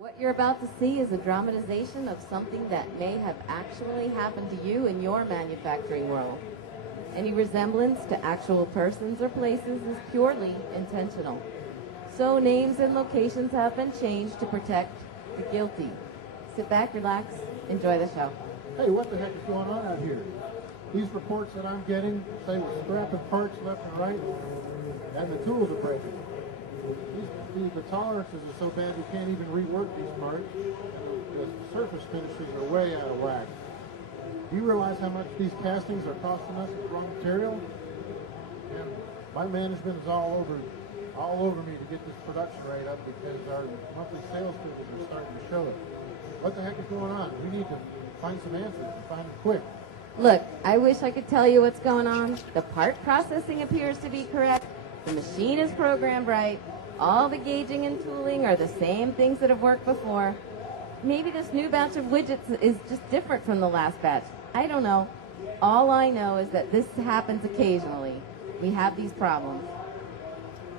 What you're about to see is a dramatization of something that may have actually happened to you in your manufacturing world. Any resemblance to actual persons or places is purely intentional. So names and locations have been changed to protect the guilty. Sit back, relax, enjoy the show. Hey, what the heck is going on out here? These reports that I'm getting say we're scrapping parts left and right, and the tools are breaking. The tolerances are so bad we can't even rework these parts. The surface finishes are way out of whack. Do you realize how much these castings are costing us as raw material? And my management is all over me to get this production rate up because our monthly sales figures are starting to show it. What the heck is going on? We need to find some answers and find them quick. Look, I wish I could tell you what's going on. The part processing appears to be correct. The machine is programmed right. All the gauging and tooling are the same things that have worked before. Maybe this new batch of widgets is just different from the last batch. I don't know. All I know is that this happens occasionally. We have these problems.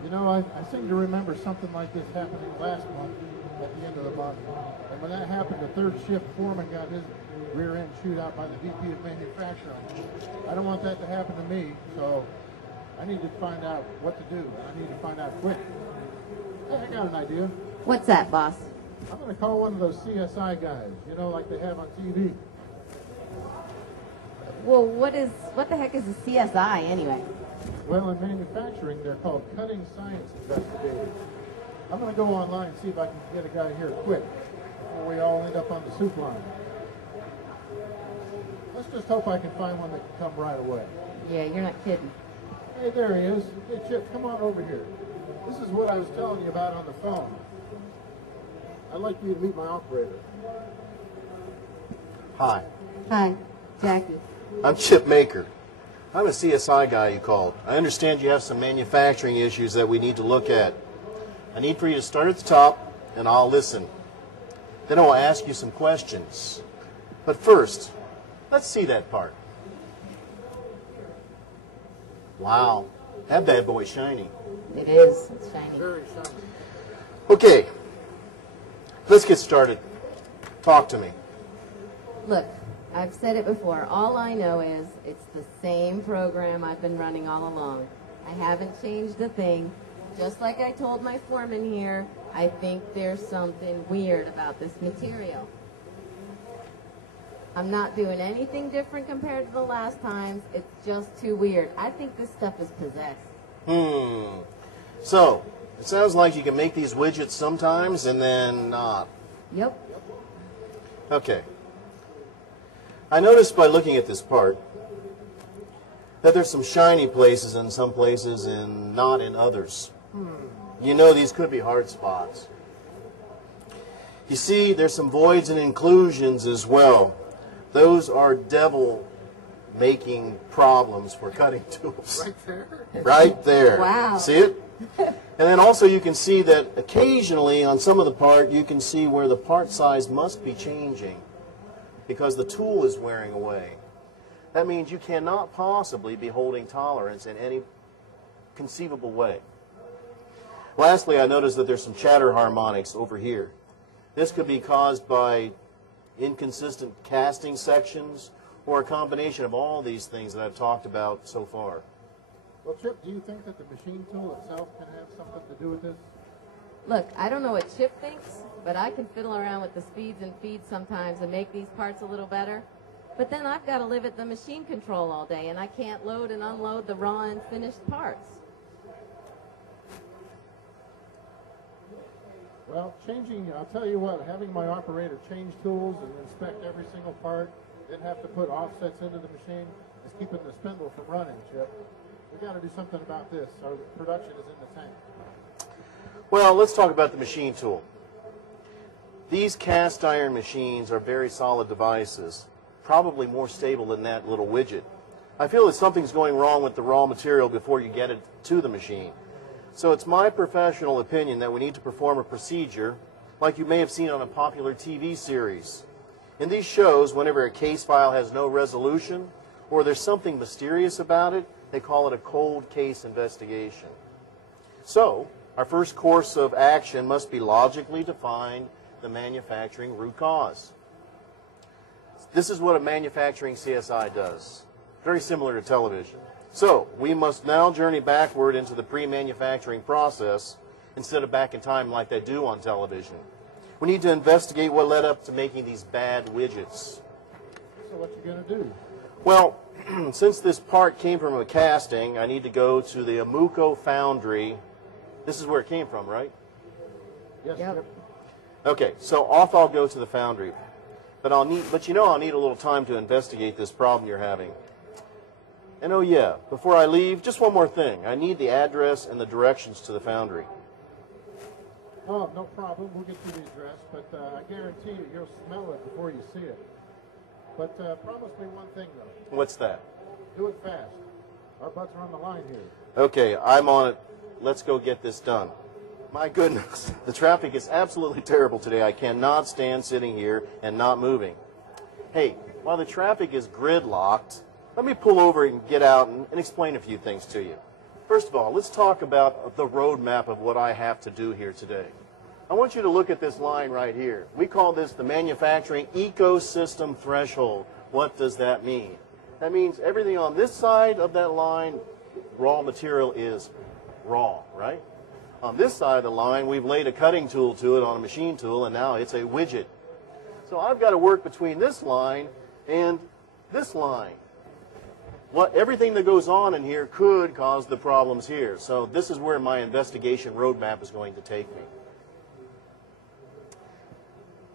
You know, I seem to remember something like this happening last month at the end of the month. And when that happened, the third shift foreman got his rear end chewed out by the VP of manufacturing. I don't want that to happen to me, so I need to find out what to do. I need to find out quick. Hey, I got an idea. What's that, boss? I'm going to call one of those CSI guys, you know, like they have on TV. Well, what the heck is a CSI anyway? Well, in manufacturing, they're called Cutting Science Investigators. I'm going to go online and see if I can get a guy here quick before we all end up on the soup line. Let's just hope I can find one that can come right away. Yeah, you're not kidding. Hey, there he is. Hey, Chip, come on over here. This is what I was telling you about on the phone. I'd like you to meet my operator. Hi. Hi, Jackie. I'm Chip Maker. I'm a CSI guy you called. I understand you have some manufacturing issues that we need to look at. I need for you to start at the top, and I'll listen. Then I'll ask you some questions. But first, let's see that part. Wow, that bad boy's shiny. It is. It's shiny. Very shiny. Okay, let's get started. Talk to me. Look, I've said it before. All I know is it's the same program I've been running all along. I haven't changed a thing. Just like I told my foreman here, I think there's something weird about this material. I'm not doing anything different compared to the last times. It's just too weird. I think this stuff is possessed. So, it sounds like you can make these widgets sometimes and then not. Yep. Okay. I noticed by looking at this part that there's some shiny places in some places and not in others. You know these could be hard spots. You see, there's some voids and inclusions as well. Those are devil-making problems for cutting tools. Right there? Right there. Wow. See it? And then also you can see that occasionally on some of the part you can see where the part size must be changing because the tool is wearing away. That means you cannot possibly be holding tolerance in any conceivable way. Lastly, I noticed that there's some chatter harmonics over here. This could be caused by inconsistent casting sections or a combination of all these things that I've talked about so far. Well, Chip, do you think that the machine tool itself can have something to do with this? Look, I don't know what Chip thinks, but I can fiddle around with the speeds and feeds sometimes and make these parts a little better. But then I've got to live at the machine control all day, and I can't load and unload the raw and finished parts. Well, I'll tell you what, having my operator change tools and inspect every single part, then have to put offsets into the machine, is keeping the spindle from running, Chip. We got to do something about this. Our production is in the tank. Well, let's talk about the machine tool. These cast iron machines are very solid devices, probably more stable than that little widget. I feel that something's going wrong with the raw material before you get it to the machine. So it's my professional opinion that we need to perform a procedure like you may have seen on a popular TV series. In these shows, whenever a case file has no resolution or there's something mysterious about it, they call it a cold case investigation. So, our first course of action must be logically defined the manufacturing root cause. This is what a manufacturing CSI does. Very similar to television. So we must now journey backward into the pre-manufacturing process instead of back in time like they do on television. We need to investigate what led up to making these bad widgets. So what you going to do? Well, since this part came from a casting, I need to go to the Okuma foundry. This is where it came from, right? Yes, Yep. sir. Okay, so off I'll go to the foundry. But I'll need a little time to investigate this problem you're having. And oh yeah, before I leave, just one more thing. I need the address and the directions to the foundry. Oh, no problem. We'll get you the address, but I guarantee you, you'll smell it before you see it. But promise me one thing, though. What's that? Do it fast. Our butts are on the line here. Okay, I'm on it. Let's go get this done. My goodness, the traffic is absolutely terrible today. I cannot stand sitting here and not moving. Hey, while the traffic is gridlocked, let me pull over and get out and explain a few things to you. First of all, let's talk about the roadmap of what I have to do here today. I want you to look at this line right here. We call this the manufacturing ecosystem threshold. What does that mean? That means everything on this side of that line, raw material is raw, right? On this side of the line, we've laid a cutting tool to it on a machine tool, and now it's a widget. So I've got to work between this line and this line. Everything that goes on in here could cause the problems here. So this is where my investigation roadmap is going to take me.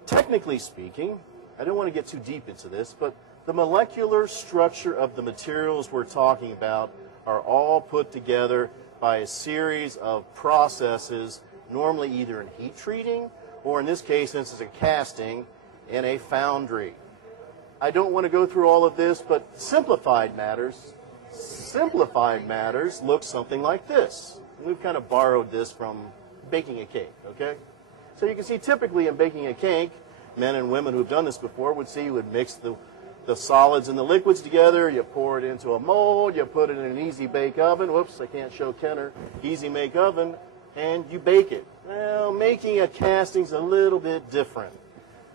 Technically speaking, I don't want to get too deep into this, but the molecular structure of the materials we're talking about are all put together by a series of processes, normally either in heat treating, or in this case, since it's a casting, in a foundry. I don't want to go through all of this, but simplified matters look something like this. We've kind of borrowed this from baking a cake, okay? So you can see typically in baking a cake, men and women who've done this before would see you would mix the solids and the liquids together, you pour it into a mold, you put it in an easy bake oven, whoops, I can't show Kenner, easy make oven, and you bake it. Well, making a casting's a little bit different.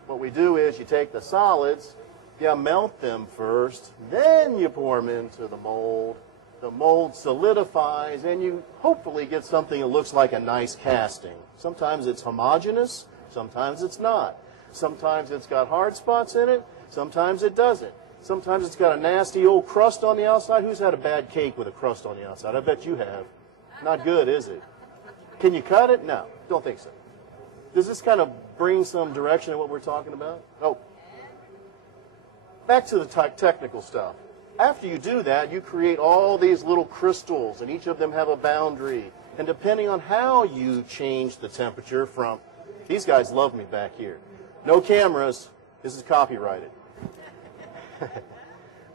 What we do is you take the solids, you melt them first, then you pour them into the mold solidifies, and you hopefully get something that looks like a nice casting. Sometimes it's homogeneous, sometimes it's not. Sometimes it's got hard spots in it, sometimes it doesn't. Sometimes it's got a nasty old crust on the outside. Who's had a bad cake with a crust on the outside? I bet you have. Not good, is it? Can you cut it? No, don't think so. Does this kind of bring some direction in what we're talking about? Oh. Back to the technical stuff. After you do that, you create all these little crystals, and each of them have a boundary. And depending on how you change the temperature from, these guys love me back here. No cameras, this is copyrighted.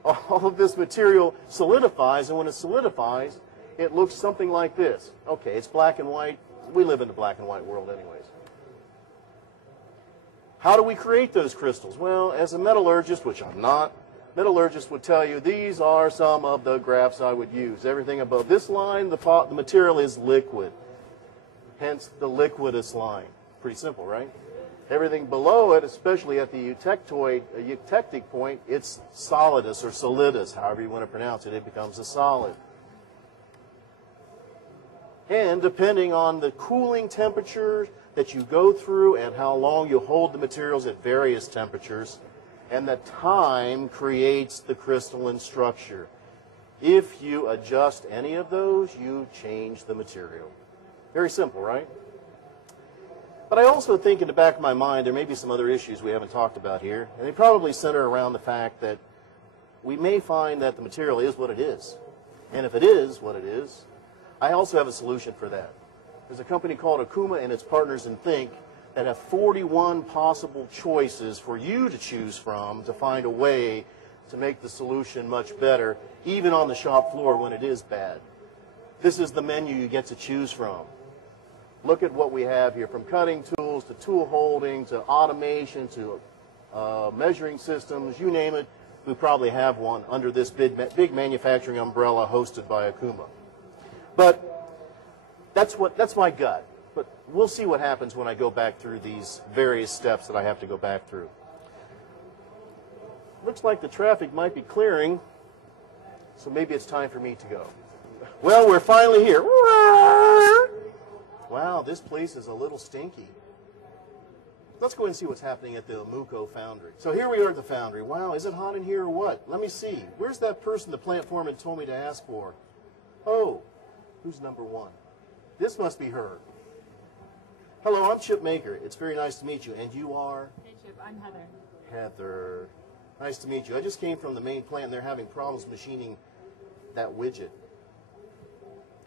All of this material solidifies, and when it solidifies, it looks something like this. Okay, it's black and white. We live in the black and white world anyways. How do we create those crystals? Well, as a metallurgist, which I'm not, metallurgists would tell you these are some of the graphs I would use. Everything above this line, the material is liquid. Hence the liquidus line. Pretty simple, right? Everything below it, especially at the eutectic point, it's solidus or solidus, however you want to pronounce it, it becomes a solid. And depending on the cooling temperature that you go through and how long you hold the materials at various temperatures, and the time creates the crystalline structure. If you adjust any of those, you change the material. Very simple, right? But I also think in the back of my mind there may be some other issues we haven't talked about here, and they probably center around the fact that we may find that the material is what it is. And if it is what it is, I also have a solution for that. There's a company called Okuma and its partners in Think that have 41 possible choices for you to choose from to find a way to make the solution much better, even on the shop floor when it is bad. This is the menu you get to choose from. Look at what we have here, from cutting tools to tool holding to automation to measuring systems, you name it, we probably have one under this big manufacturing umbrella hosted by Okuma. But that's my gut. But we'll see what happens when I go back through these various steps that I have to go back through. Looks like the traffic might be clearing, so maybe it's time for me to go. Well, we're finally here. Wow, this place is a little stinky. Let's go and see what's happening at the Okuma foundry. So here we are at the foundry. Wow, is it hot in here or what? Let me see. Where's that person the plant foreman told me to ask for? Oh, who's number one? This must be her. Hello, I'm Chip Maker. It's very nice to meet you. And you are? Hey, Chip. I'm Heather. Heather. Nice to meet you. I just came from the main plant and they're having problems machining that widget.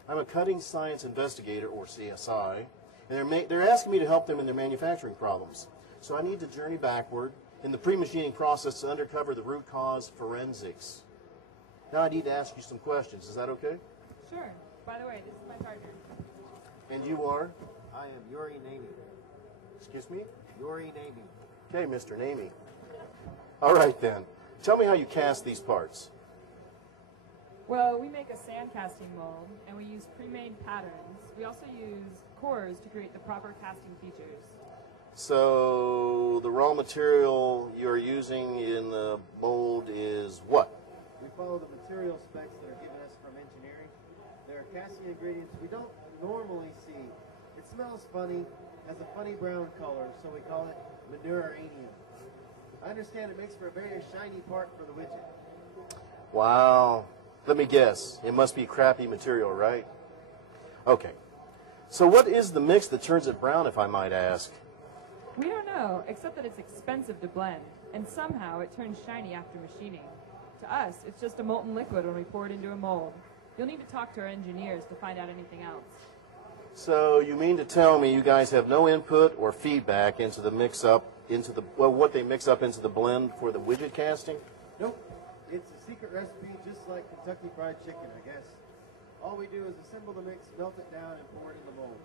I'm a Cutting Science Investigator, or CSI, and they're asking me to help them in their manufacturing problems. So I need to journey backward in the pre-machining process to uncover the root cause forensics. Now I need to ask you some questions. Is that okay? Sure. By the way, this is my partner. And you are? I am Yuri Namey. Excuse me? Yuri Namey. Okay, Mr. Namey. All right then. Tell me how you cast these parts. Well, we make a sand casting mold, and we use pre-made patterns. We also use cores to create the proper casting features. So the raw material you're using in the mold is what? We follow the material specs that are given us from engineering. There are casting ingredients we don't normally see. It smells funny, has a funny brown color, so we call it manuranium. I understand it makes for a very shiny part for the widget. Wow. Let me guess. It must be crappy material, right? Okay. So what is the mix that turns it brown, if I might ask? We don't know, except that it's expensive to blend, and somehow it turns shiny after machining. To us, it's just a molten liquid when we pour it into a mold. You'll need to talk to our engineers to find out anything else. So you mean to tell me you guys have no input or feedback into the mix-up, what they mix up into the blend for the widget casting? Nope. It's a secret recipe just like Kentucky Fried Chicken, I guess. All we do is assemble the mix, melt it down, and pour it in the mold.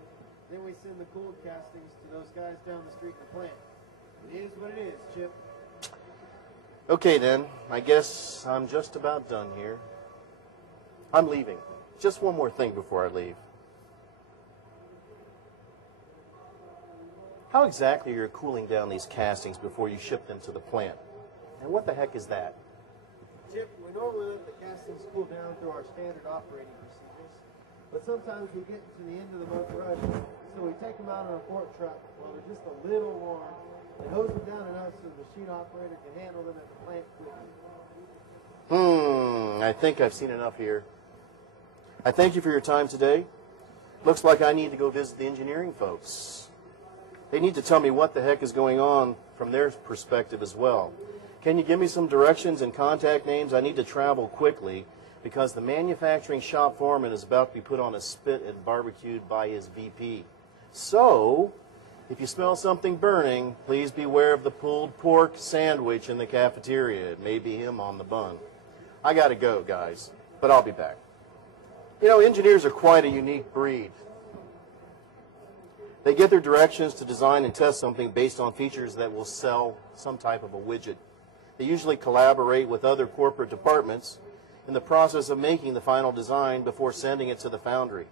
Then we send the cooled castings to those guys down the street in the plant. It is what it is, Chip. Okay then, I guess I'm just about done here. I'm leaving. Just one more thing before I leave. How exactly are you cooling down these castings before you ship them to the plant? And what the heck is that? Chip, we normally let the castings cool down through our standard operating procedures, but sometimes we get to the end of the month rush, so we take them out on a fork truck while they're just a little warm and hose them down enough so the machine operator can handle them at the plant quickly. I think I've seen enough here. I thank you for your time today. Looks like I need to go visit the engineering folks. They need to tell me what the heck is going on from their perspective as well. Can you give me some directions and contact names? I need to travel quickly because the manufacturing shop foreman is about to be put on a spit and barbecued by his VP. So, if you smell something burning, please beware of the pulled pork sandwich in the cafeteria. It may be him on the bun. I got to go, guys, but I'll be back. You know, engineers are quite a unique breed. They get their directions to design and test something based on features that will sell some type of a widget. They usually collaborate with other corporate departments in the process of making the final design before sending it to the foundry.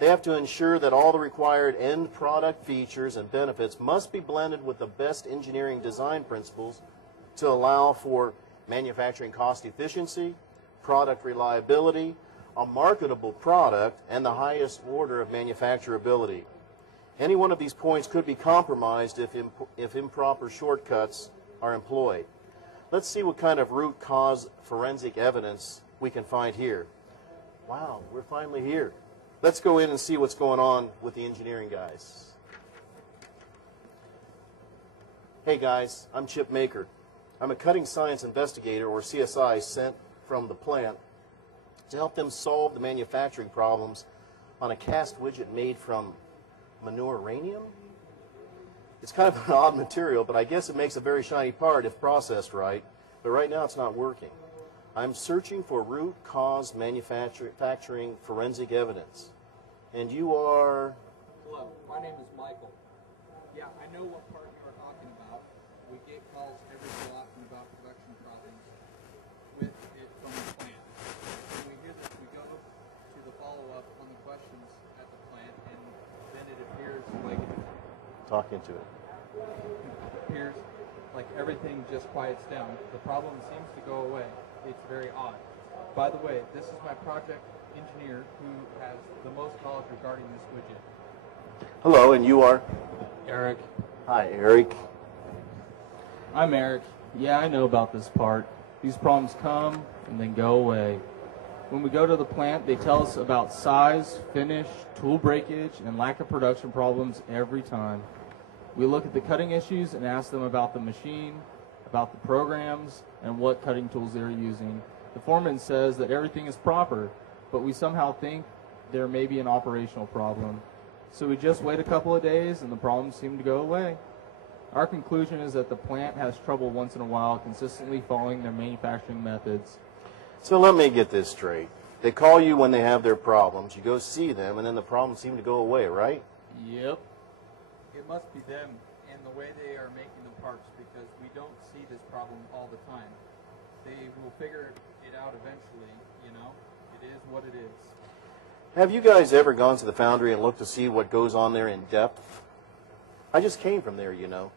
They have to ensure that all the required end product features and benefits must be blended with the best engineering design principles to allow for manufacturing cost efficiency, product reliability, a marketable product, and the highest order of manufacturability. Any one of these points could be compromised if improper shortcuts are employed. Let's see what kind of root cause forensic evidence we can find here. Wow, we're finally here. Let's go in and see what's going on with the engineering guys. Hey guys, I'm Chip Maker. I'm a Cutting Science Investigator, or CSI, sent from the plant to help them solve the manufacturing problems on a cast widget made from manuranium? It's kind of an odd material, but I guess it makes a very shiny part if processed right, but right now it's not working. I'm searching for root cause manufacturing forensic evidence. And you are? Hello, my name is Michael. Yeah, I know what part you are talking about. We get calls every so often about production problems with it from the plant. When we hear this, we go to the follow-up on the questions at the plant, and then it appears talk into it. It appears like everything just quiets down. The problem seems to go away. It's very odd. By the way, this is my project engineer who has the most knowledge regarding this widget. Hello, and you are? Eric. Hi, Eric. I'm Eric. Yeah, I know about this part. These problems come and then go away. When we go to the plant, they tell us about size, finish, tool breakage, and lack of production problems every time. We look at the cutting issues and ask them about the machine, about the programs, and what cutting tools they're using. The foreman says that everything is proper, but we somehow think there may be an operational problem. So we just wait a couple of days and the problems seem to go away. Our conclusion is that the plant has trouble once in a while consistently following their manufacturing methods. So let me get this straight. They call you when they have their problems. You go see them, and then the problems seem to go away, right? Yep. It must be them and the way they are making the parts, because we don't see this problem all the time. They will figure it out eventually, you know? It is what it is. Have you guys ever gone to the foundry and looked to see what goes on there in depth? I just came from there, you know.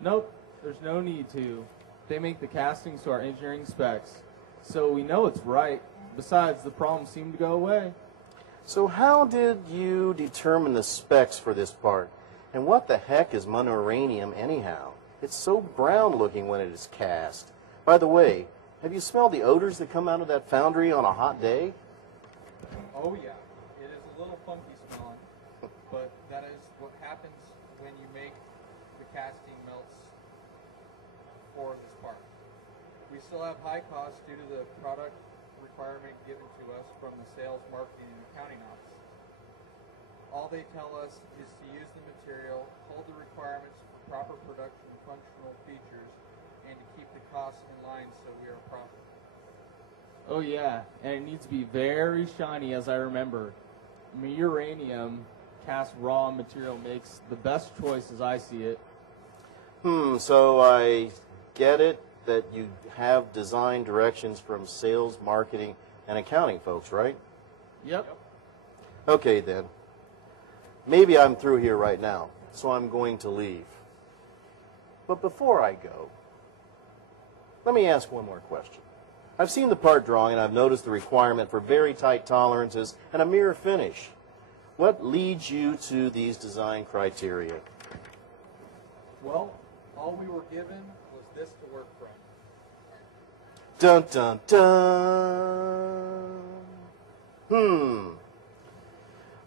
Nope, there's no need to. They make the castings to our engineering specs, so we know it's right. Besides, the problems seem to go away. So how did you determine the specs for this part? And what the heck is monouranium anyhow? It's so brown looking when it is cast. By the way, have you smelled the odors that come out of that foundry on a hot day? Oh yeah, it is a little funky smelling, but that is what happens when you make the casting melts for this part. We still have high costs due to the product requirement given to us from the sales, marketing, and accounting office. All they tell us is to use the material, hold the requirements for proper production functional features, and to keep the costs in line so we are profitable. Oh yeah, and it needs to be very shiny, as I remember. Uranium cast raw material makes the best choice as I see it. So I get it that you have design directions from sales, marketing, and accounting folks, right? Yep. Okay then. Maybe I'm through here right now, so I'm going to leave. But before I go, let me ask one more question. I've seen the part drawing and I've noticed the requirement for very tight tolerances and a mirror finish. What leads you to these design criteria? Well, all we were given was this to work from. Dun dun dun.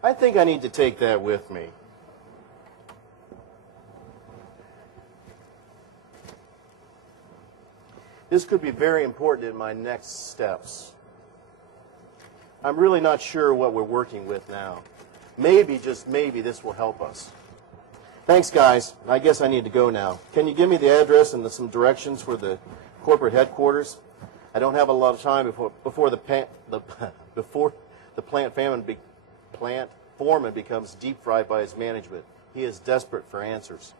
I think I need to take that with me. This could be very important in my next steps. I'm really not sure what we're working with now. Maybe, just maybe, this will help us. Thanks, guys. I guess I need to go now. Can you give me the address and some directions for the corporate headquarters? I don't have a lot of time before the plant foreman becomes deep fried by his management. He is desperate for answers.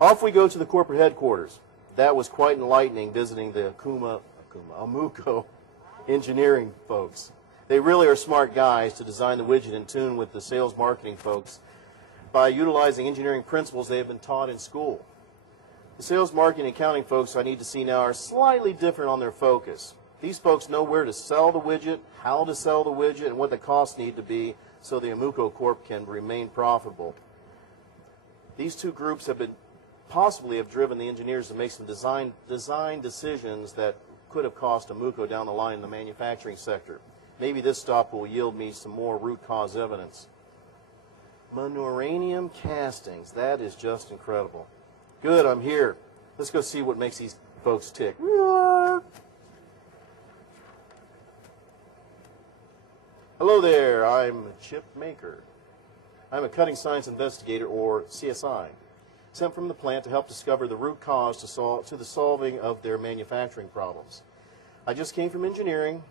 Off we go to the corporate headquarters. That was quite enlightening visiting the Amuko engineering folks. They really are smart guys to design the widget in tune with the sales marketing folks by utilizing engineering principles they have been taught in school. The sales marketing and accounting folks I need to see now are slightly different on their focus. These folks know where to sell the widget, how to sell the widget, and what the costs need to be so the Amuko Corp can remain profitable. These two groups have possibly driven the engineers to make some design decisions that could have cost Amuko down the line in the manufacturing sector. Maybe this stop will yield me some more root cause evidence. Monouranium castings, that is just incredible. Good, I'm here. Let's go see what makes these folks tick. Hello there, I'm a chip maker. I'm a Cutting Science Investigator, or CSI, sent from the plant to help discover the root cause to the solving of their manufacturing problems. I just came from engineering,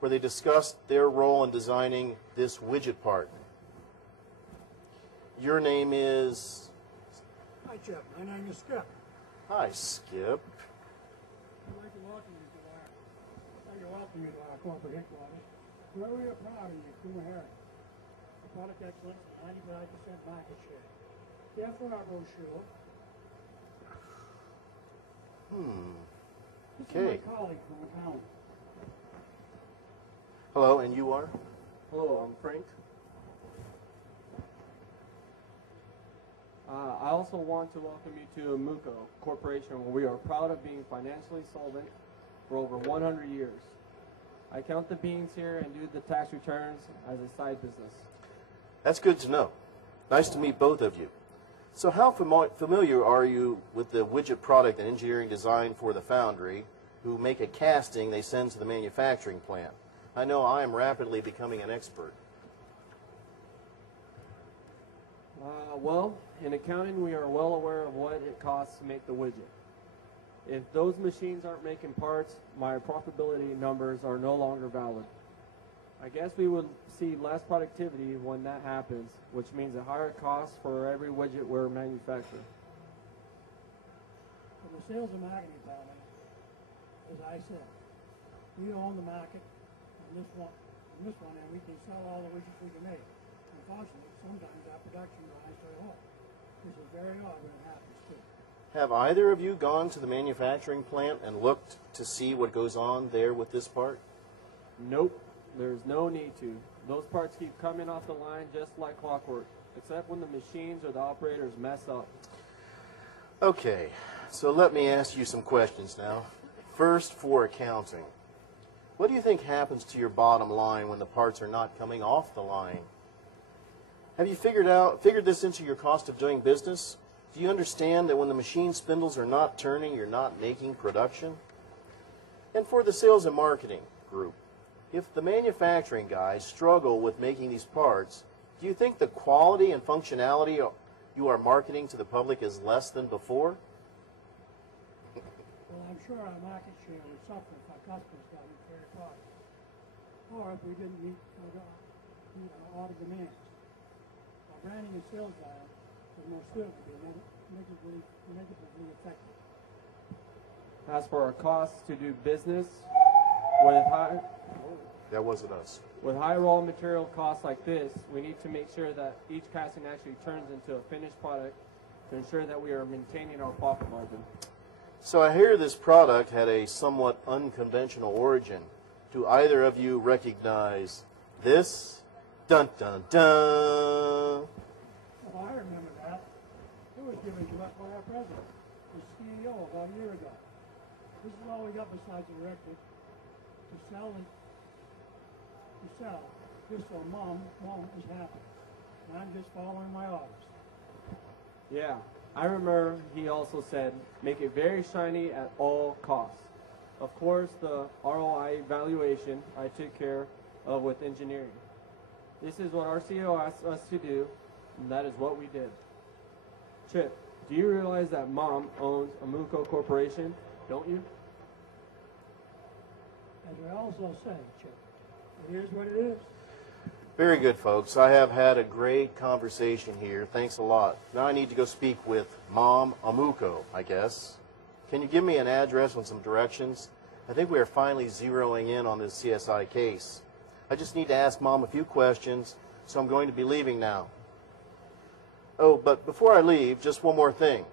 where they discussed their role in designing this widget part. Your name is? Hi, Chip. My name is Skip. Hi, Skip. I'd like to welcome you to our corporate headquarters. We're really proud of you, Okuma Learning. The product excellence and 95% market share. Careful our brochure. This Okay. is my colleague from accounting. Hello, and you are? Hello, I'm Frank. I also want to welcome you to Okuma Corporation, where we are proud of being financially solvent for over 100 years. I count the beans here and do the tax returns as a side business. That's good to know. Nice to meet both of you. So how familiar are you with the widget product and engineering design for the foundry, who make a casting they send to the manufacturing plant? I know I am rapidly becoming an expert. Well, in accounting, we are well aware of what it costs to make the widget. If those machines aren't making parts, my profitability numbers are no longer valid. I guess we would see less productivity when that happens, which means a higher cost for every widget we're manufacturing. For the sales and marketing department, as I said, we own the market on this one, and we can sell all the widgets we can make. Unfortunately, sometimes our production lines are off. This is very odd when it happens too. Have either of you gone to the manufacturing plant and looked to see what goes on there with this part? Nope, there's no need to. Those parts keep coming off the line just like clockwork, except when the machines or the operators mess up. Okay, so let me ask you some questions now. First, for accounting. What do you think happens to your bottom line when the parts are not coming off the line? Have you figured this into your cost of doing business? Do you understand that when the machine spindles are not turning, you're not making production? And for the sales and marketing group, if the manufacturing guys struggle with making these parts, do you think the quality and functionality you are marketing to the public is less than before? Well, I'm sure our market share would suffer if our customers got inferior products, or if we didn't meet our order demands. Our branding and sales line is most certainly be negatively affected. As for our costs to do business, with high raw material costs like this, we need to make sure that each casting actually turns into a finished product to ensure that we are maintaining our profit margin. So I hear this product had a somewhat unconventional origin. Do either of you recognize this? Dun dun dun! Oh, I remember that. It was given to us by our president, the CEO, about a year ago. This is all we got besides a record to sell, just so mom is happy. And I'm just following my orders. Yeah, I remember he also said, make it very shiny at all costs. Of course, the ROI evaluation I took care of with engineering. This is what our CEO asked us to do, and that is what we did. Chip, do you realize that Mom owns Okuma Corporation, don't you? As we also say, Chip, it is what it is. Very good, folks. I have had a great conversation here. Thanks a lot. Now I need to go speak with Mom Okuma, I guess. Can you give me an address and some directions? I think we are finally zeroing in on this CSI case. I just need to ask Mom a few questions, so I'm going to be leaving now. Oh, but before I leave, just one more thing.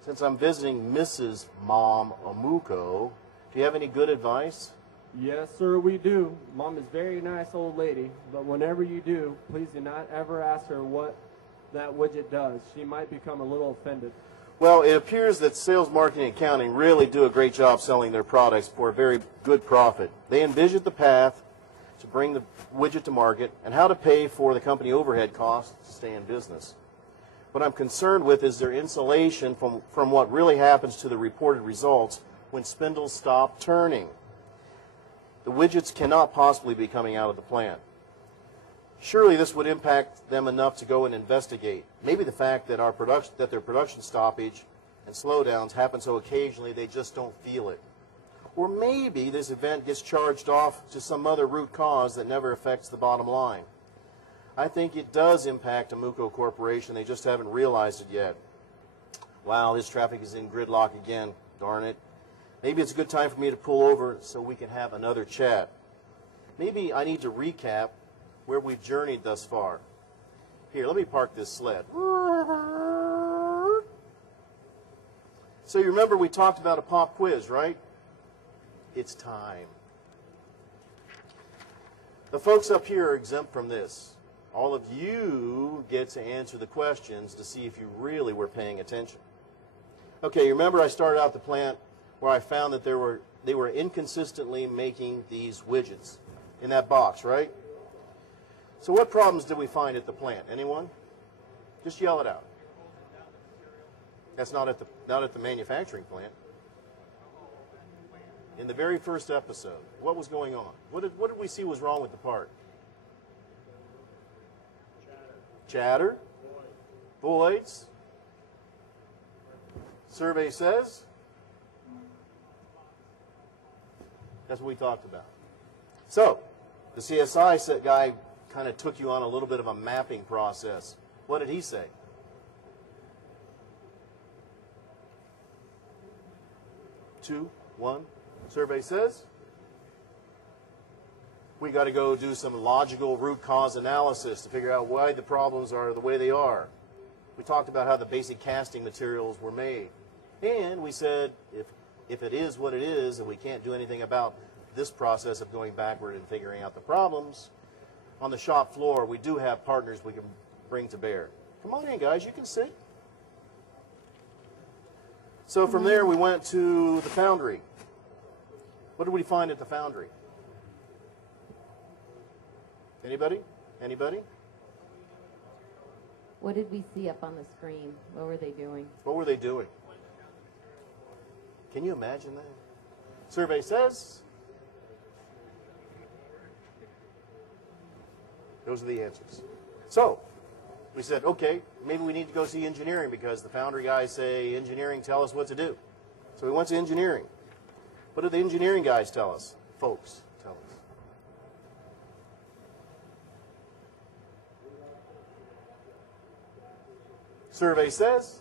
Since I'm visiting Mrs. Mom Okuma, do you have any good advice? Yes, sir, we do. Mom is a very nice old lady, but whenever you do, please do not ever ask her what that widget does. She might become a little offended. Well, it appears that sales, marketing, and accounting really do a great job selling their products for a very good profit. They envision the path to bring the widget to market and how to pay for the company overhead costs to stay in business. What I'm concerned with is their insulation from what really happens to the reported results when spindles stop turning. The widgets cannot possibly be coming out of the plant. Surely this would impact them enough to go and investigate. Maybe the fact that their production stoppage and slowdowns happen so occasionally they just don't feel it. Or maybe this event gets charged off to some other root cause that never affects the bottom line. I think it does impact Okuma Corporation. They just haven't realized it yet. Wow, this traffic is in gridlock again. Darn it. Maybe it's a good time for me to pull over so we can have another chat. Maybe I need to recap where we've journeyed thus far. Here, let me park this sled. So you remember we talked about a pop quiz, right? It's time. The folks up here are exempt from this. All of you get to answer the questions to see if you really were paying attention. Okay, you remember I started out the plant where I found that they were inconsistently making these widgets in that box, right? So what problems did we find at the plant? Anyone? Just yell it out. That's not at the manufacturing plant. In the very first episode, what was going on? What did we see was wrong with the part? Chatter. Voids. Survey says. That's what we talked about. So, the CSI guy kind of took you on a little bit of a mapping process. What did he say? Two, one. Survey says we got to go do some logical root cause analysis to figure out why the problems are the way they are. We talked about how the basic casting materials were made. And we said if it is what it is and we can't do anything about this process of going backward and figuring out the problems, on the shop floor we do have partners we can bring to bear. Come on in, guys. You can sit. So from there we went to the foundry. What did we find at the foundry? Anybody? Anybody? What did we see up on the screen? What were they doing? What were they doing? Can you imagine that? Survey says. Those are the answers. So, we said, okay, maybe we need to go see engineering because the foundry guys say, engineering, tell us what to do. So we went to engineering. What did the engineering guys tell us? Folks, tell us. Survey says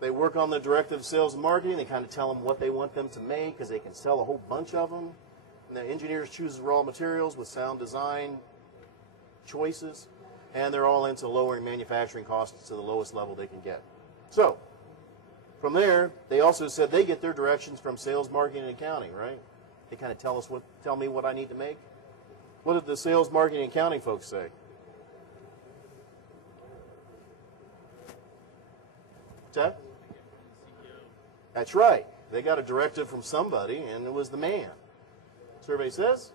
they work on the directive sales and marketing. They kind of tell them what they want them to make because they can sell a whole bunch of them. And the engineers choose raw materials with sound design choices. And they're all into lowering manufacturing costs to the lowest level they can get. So, from there, they also said they get their directions from sales, marketing, and accounting, right? They kind of tell me what I need to make. What did the sales, marketing, and accounting folks say? What's that? That's right. They got a directive from somebody, and it was the man. Survey says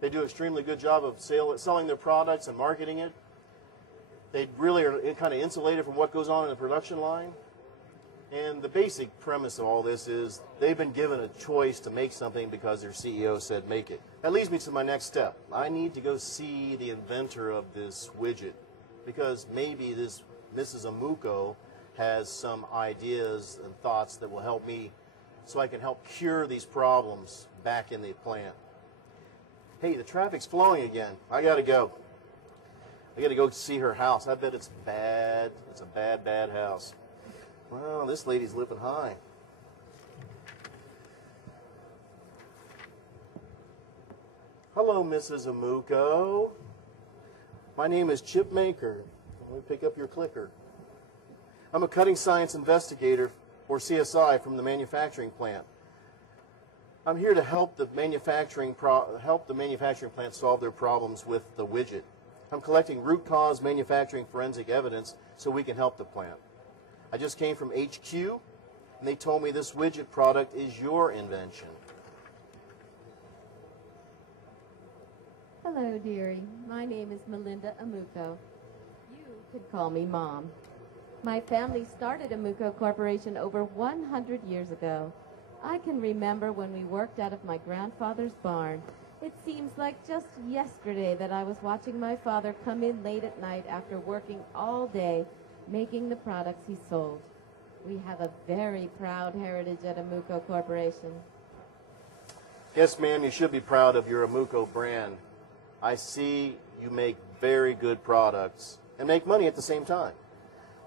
they do an extremely good job of selling their products and marketing it. They really are kind of insulated from what goes on in the production line. And the basic premise of all this is they've been given a choice to make something because their CEO said make it. That leads me to my next step. I need to go see the inventor of this widget because maybe this Mrs. Amuko has some ideas and thoughts that will help me so I can help cure these problems back in the plant. Hey, the traffic's flowing again. I got to go. I got to go see her house. I bet it's bad. It's a bad, bad house. Well, this lady's living high. Hello, Mrs. Amuko. My name is Chip Maker. Let me pick up your clicker. I'm a cutting science investigator, or CSI, from the manufacturing plant. I'm here to help the manufacturing plant solve their problems with the widget. I'm collecting root cause manufacturing forensic evidence so we can help the plant. I just came from HQ, and they told me this widget product is your invention. Hello, dearie. My name is Melinda Amuko. You could call me Mom. My family started Amuko Corporation over 100 years ago. I can remember when we worked out of my grandfather's barn. It seems like just yesterday that I was watching my father come in late at night after working all day making the products he sold. We have a very proud heritage at Amuko Corporation. Yes, ma'am, you should be proud of your Amuko brand. I see you make very good products and make money at the same time.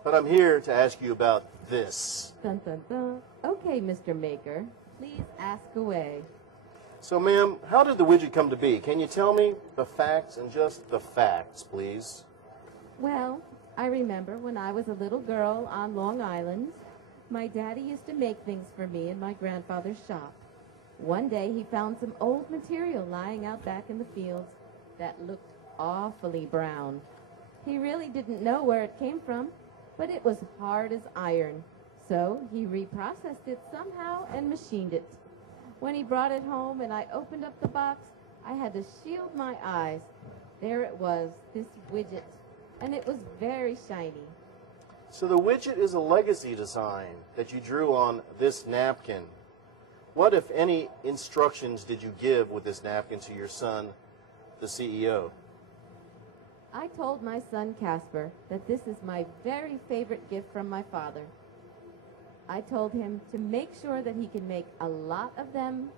But I'm here to ask you about this. Dun, dun, dun. Okay, Mr. Maker, please ask away. So, ma'am, how did the widget come to be? Can you tell me the facts and just the facts, please? Well, I remember when I was a little girl on Long Island, my daddy used to make things for me in my grandfather's shop. One day he found some old material lying out back in the fields that looked awfully brown. He really didn't know where it came from, but it was hard as iron. So he reprocessed it somehow and machined it. When he brought it home and I opened up the box, I had to shield my eyes. There it was, this widget, and it was very shiny. So the widget is a legacy design that you drew on this napkin. What, if any, instructions did you give with this napkin to your son, the CEO? I told my son Casper that this is my very favorite gift from my father. I told him to make sure that he can make a lot of them,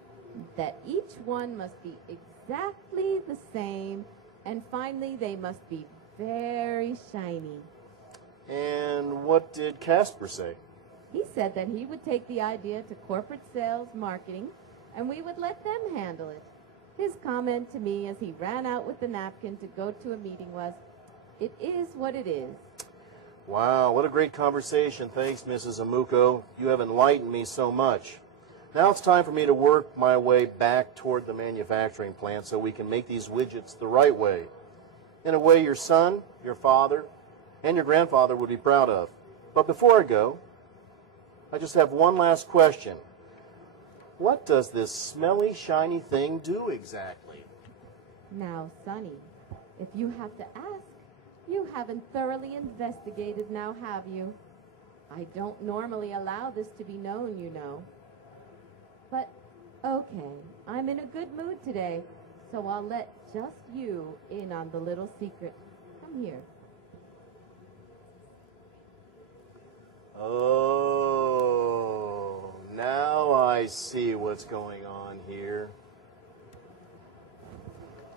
that each one must be exactly the same, and finally they must be very shiny. And what did Casper say? He said that he would take the idea to corporate sales marketing, and we would let them handle it. His comment to me as he ran out with the napkin to go to a meeting was, "It is what it is." Wow, what a great conversation. Thanks, Mrs. Amuko. You have enlightened me so much. Now it's time for me to work my way back toward the manufacturing plant so we can make these widgets the right way, in a way your son, your father, and your grandfather would be proud of. But before I go, I just have one last question. What does this smelly, shiny thing do exactly? Now, Sonny, if you have to ask, you haven't thoroughly investigated now, have you? I don't normally allow this to be known, you know. But, okay, I'm in a good mood today, so I'll let just you in on the little secret. Come here. Oh, now I see what's going on here.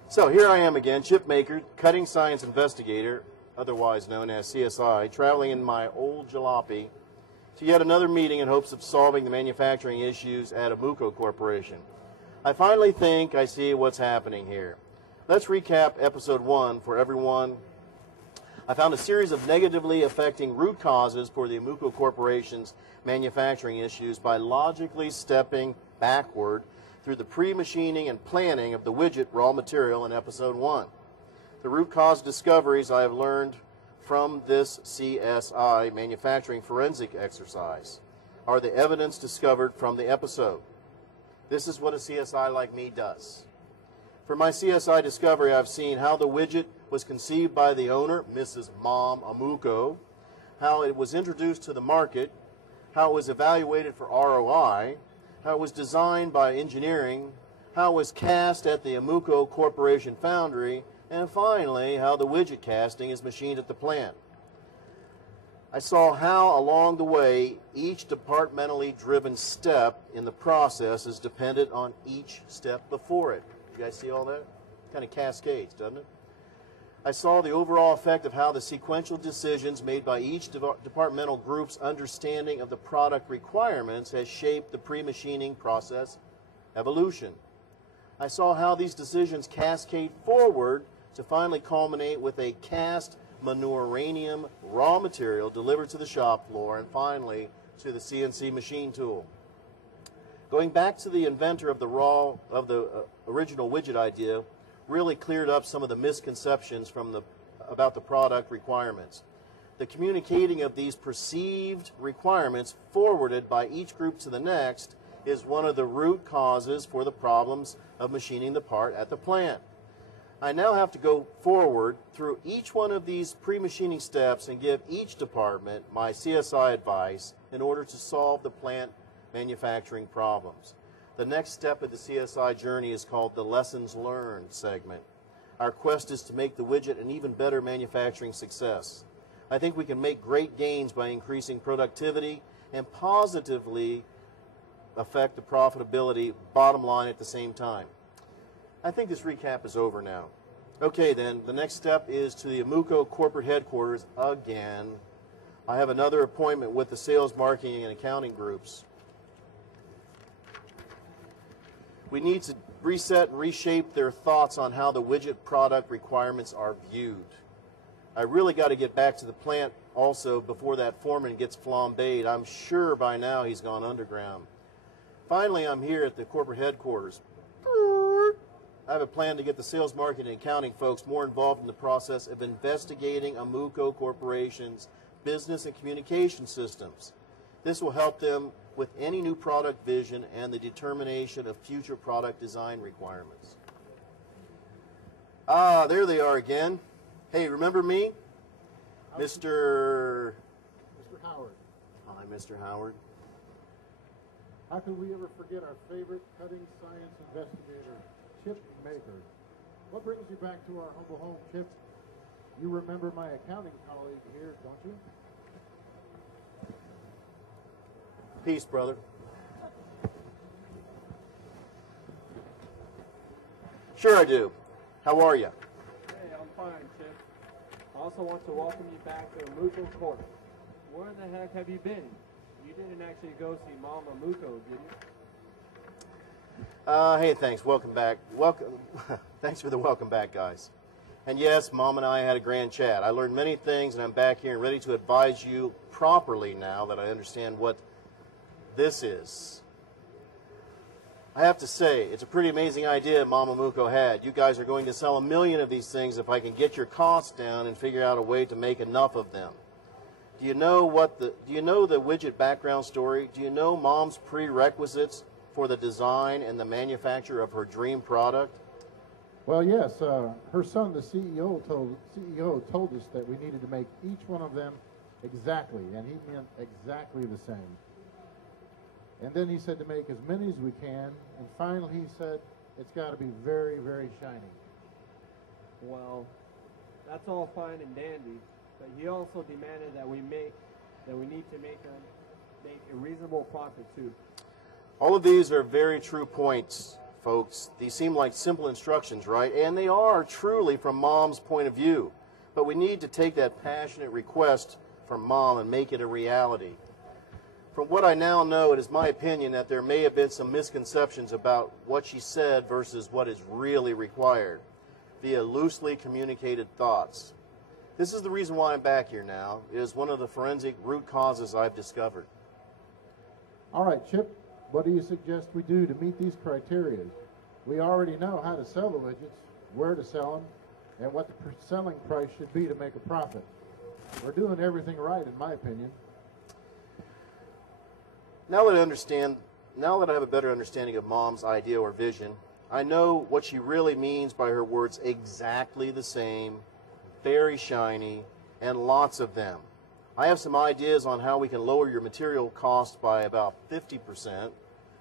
So here I am again, chip maker, cutting science investigator, otherwise known as CSI, traveling in my old jalopy to yet another meeting in hopes of solving the manufacturing issues at Amuko Corporation. I finally think I see what's happening here. Let's recap episode 1 for everyone. I found a series of negatively affecting root causes for the Amuko Corporation's manufacturing issues by logically stepping backward through the pre-machining and planning of the widget raw material in episode 1. The root cause discoveries I have learned from this CSI manufacturing forensic exercise are the evidence discovered from the episode. This is what a CSI like me does. For my CSI discovery, I've seen how the widget was conceived by the owner, Mrs. Mom Amuko, how it was introduced to the market, how it was evaluated for ROI, how it was designed by engineering, how it was cast at the Amuko Corporation foundry, and finally, how the widget casting is machined at the plant. I saw how, along the way, each departmentally driven step in the process is dependent on each step before it. You guys see all that? Kind of cascades, doesn't it? I saw the overall effect of how the sequential decisions made by each departmental group's understanding of the product requirements has shaped the pre-machining process evolution. I saw how these decisions cascade forward to finally culminate with a cast manuranium raw material delivered to the shop floor and finally to the CNC machine tool. Going back to the inventor of the original widget idea really cleared up some of the misconceptions about the product requirements. The communicating of these perceived requirements forwarded by each group to the next is one of the root causes for the problems of machining the part at the plant. I now have to go forward through each one of these pre-machining steps and give each department my CSI advice in order to solve the plant manufacturing problems. The next step of the CSI journey is called the Lessons Learned segment. Our quest is to make the widget an even better manufacturing success. I think we can make great gains by increasing productivity and positively affect the profitability bottom line at the same time. I think this recap is over now. Okay then, the next step is to the Amuko corporate headquarters again. I have another appointment with the sales, marketing, and accounting groups. We need to reset and reshape their thoughts on how the widget product requirements are viewed. I really got to get back to the plant also before that foreman gets flambéed. I'm sure by now he's gone underground. Finally, I'm here at the corporate headquarters. I have a plan to get the sales, marketing, and accounting folks more involved in the process of investigating Amuco Corporation's business and communication systems. This will help them with any new product vision and the determination of future product design requirements. Ah, there they are again. Hey, remember me? Mr. Howard. Hi, Mr. Howard. How could we ever forget our favorite cutting science investigator, Chip Maker? What brings you back to our humble home, Chip? You remember my accounting colleague here, don't you? Peace, brother. Sure I do. How are you? Hey, I'm fine, Chip. I also want to welcome you back to Amuco Corp. Where in the heck have you been? You didn't actually go see Mom Amuco, did you? Hey, thanks. Welcome back. Welcome. Thanks for the welcome back, guys. And yes, Mom and I had a grand chat. I learned many things, and I'm back here and ready to advise you properly now that I understand what this is. I have to say, it's a pretty amazing idea Mom Amuco had. You guys are going to sell 1 million of these things if I can get your costs down and figure out a way to make enough of them. Do you know the widget background story? Do you know Mom's prerequisites for the design and the manufacture of her dream product? Well, yes. Her son, the CEO, told us that we needed to make each one of them exactly, and he meant exactly the same. And then he said to make as many as we can, and finally he said it's got to be very, very shiny. Well, that's all fine and dandy, but he also demanded that we need to make a reasonable profit too. All of these are very true points, folks. These seem like simple instructions, right? And they are truly from Mom's point of view. But we need to take that passionate request from Mom and make it a reality. From what I now know, it is my opinion that there may have been some misconceptions about what she said versus what is really required via loosely communicated thoughts. This is the reason why I'm back here now. It is one of the forensic root causes I've discovered. All right, Chip, what do you suggest we do to meet these criteria? We already know how to sell the widgets, where to sell them, and what the selling price should be to make a profit. We're doing everything right, in my opinion. Now that I have a better understanding of Mom's idea or vision, I know what she really means by her words exactly the same, very shiny, and lots of them. I have some ideas on how we can lower your material costs by about 50%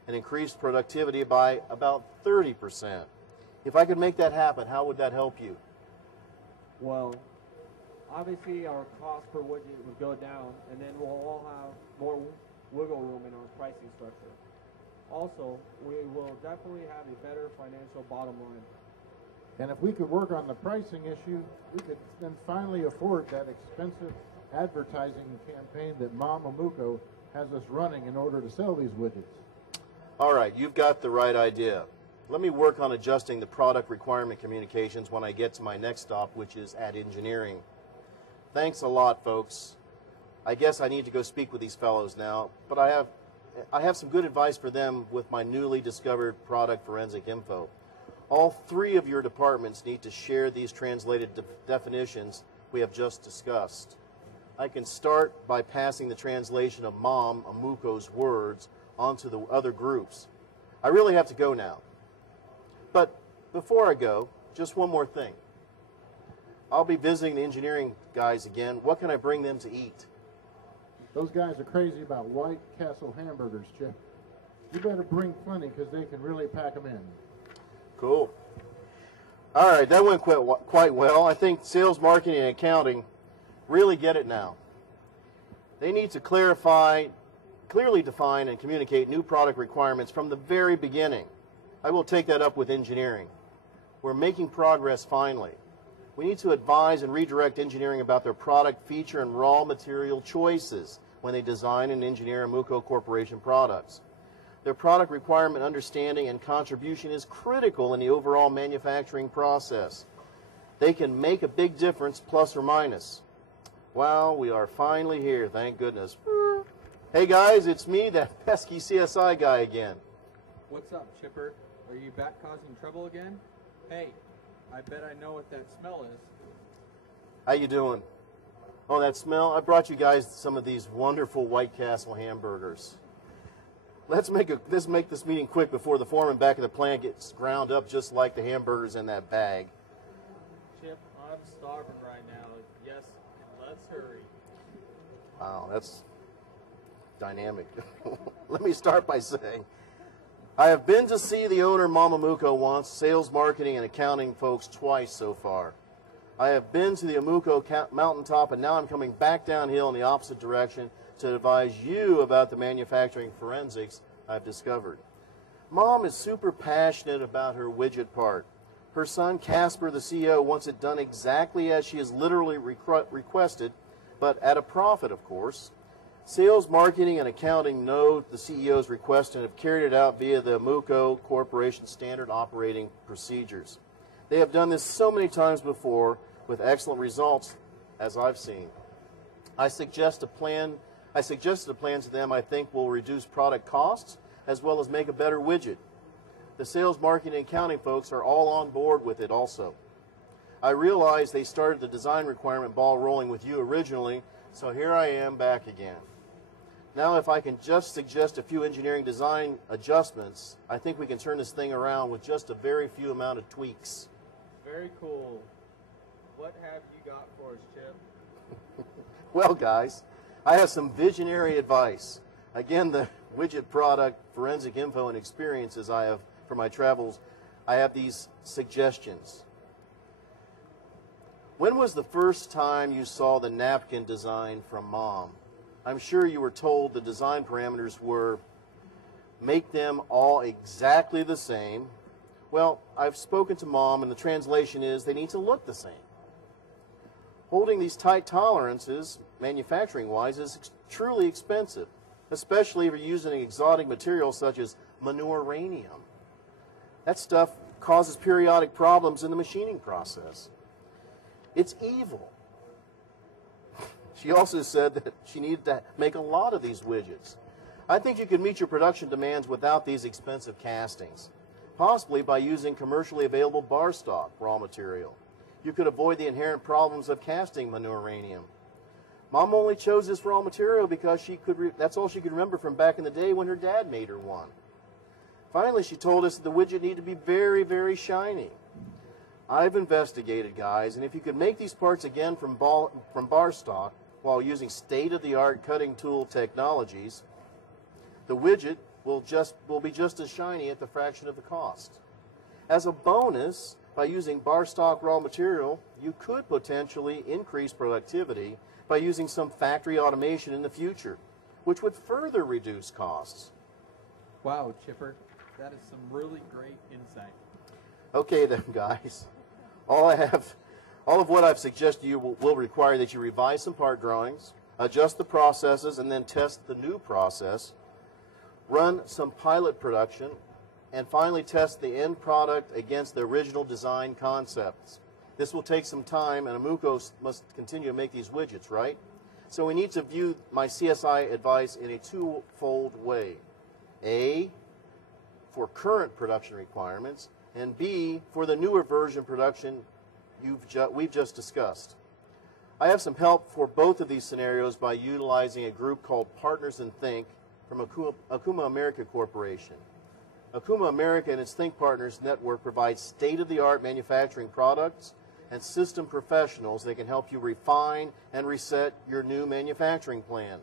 and increase productivity by about 30%. If I could make that happen, how would that help you? Well, obviously our cost per widget would go down, and then we'll all have more wiggle room in our pricing structure. Also, we will definitely have a better financial bottom line. And if we could work on the pricing issue, we could then finally afford that expensive advertising campaign that Mom Amuco has us running in order to sell these widgets. All right, you've got the right idea. Let me work on adjusting the product requirement communications when I get to my next stop, which is at engineering. Thanks a lot, folks. I guess I need to go speak with these fellows now, but I have some good advice for them with my newly discovered product forensic info. All 3 of your departments need to share these translated definitions we have just discussed. I can start by passing the translation of Mom Amuco's words onto the other groups. I really have to go now. But before I go, just one more thing. I'll be visiting the engineering guys again. What can I bring them to eat? Those guys are crazy about White Castle hamburgers, Chip. You better bring plenty because they can really pack them in. Cool. All right, that went quite well. I think sales, marketing, and accounting really get it now. They need to clearly define and communicate new product requirements from the very beginning. I will take that up with engineering. We're making progress finally. We need to advise and redirect engineering about their product feature and raw material choices when they design and engineer Amuco Corporation products. Their product requirement understanding and contribution is critical in the overall manufacturing process. They can make a big difference, plus or minus. Well, we are finally here, thank goodness. Hey guys, it's me, that pesky CSI guy again. What's up, Chipper? Are you back causing trouble again? Hey, I bet I know what that smell is. How you doing? Oh, that smell? I brought you guys some of these wonderful White Castle hamburgers. Let's make this meeting quick before the foreman back at the plant gets ground up just like the hamburgers in that bag. Chip, I'm starving right now. Yes, let's hurry. Wow, that's dynamic. Let me start by saying, I have been to see the owner, Mamamuko, once, sales, marketing, and accounting folks twice so far. I have been to the Amuko mountaintop, and now I'm coming back downhill in the opposite direction to advise you about the manufacturing forensics I've discovered. Mom is super passionate about her widget part. Her son, Casper, the CEO, wants it done exactly as she has literally requested, but at a profit, of course. Sales, marketing, and accounting know the CEO's request and have carried it out via the Amuko Corporation standard operating procedures. They have done this so many times before with excellent results, as I've seen. I suggested a plan to them I think will reduce product costs as well as make a better widget. The sales, marketing, and accounting folks are all on board with it also. I realize they started the design requirement ball rolling with you originally, so here I am back again. Now, if I can just suggest a few engineering design adjustments, I think we can turn this thing around with just a very few amount of tweaks. Very cool. What have you got for us, Chip? Well, guys, I have some visionary advice. Again, the widget product forensic info and experiences I have for my travels, I have these suggestions. When was the first time you saw the napkin design from Mom? I'm sure you were told the design parameters were make them all exactly the same. Well, I've spoken to Mom, and the translation is they need to look the same. Holding these tight tolerances, manufacturing-wise, is truly expensive, especially if you're using exotic materials such as manure-ranium. That stuff causes periodic problems in the machining process. It's evil. She also said that she needed to make a lot of these widgets. I think you could meet your production demands without these expensive castings, possibly by using commercially available bar stock raw material. You could avoid the inherent problems of casting manure-ranium. Mom only chose this raw material because that's all she could remember from back in the day when her dad made her one. Finally, she told us that the widget needed to be very, very shiny. I've investigated, guys, and if you could make these parts again from bar stock while using state-of-the-art cutting tool technologies, the widget will be just as shiny at the fraction of the cost. As a bonus, by using bar stock raw material, you could potentially increase productivity by using some factory automation in the future, which would further reduce costs. Wow, Chipper, that is some really great insight. Okay then, guys. All of what I've suggested to you will require that you revise some part drawings, adjust the processes, and then test the new process, run some pilot production, and finally test the end product against the original design concepts. This will take some time, and Amuko must continue to make these widgets, right? So we need to view my CSI advice in a twofold way. A, for current production requirements, and B, for the newer version production we've just discussed. I have some help for both of these scenarios by utilizing a group called Partners in Think from Okuma America Corporation. Okuma America and its Think Partners network provides state-of-the-art manufacturing products and system professionals that can help you refine and reset your new manufacturing plan.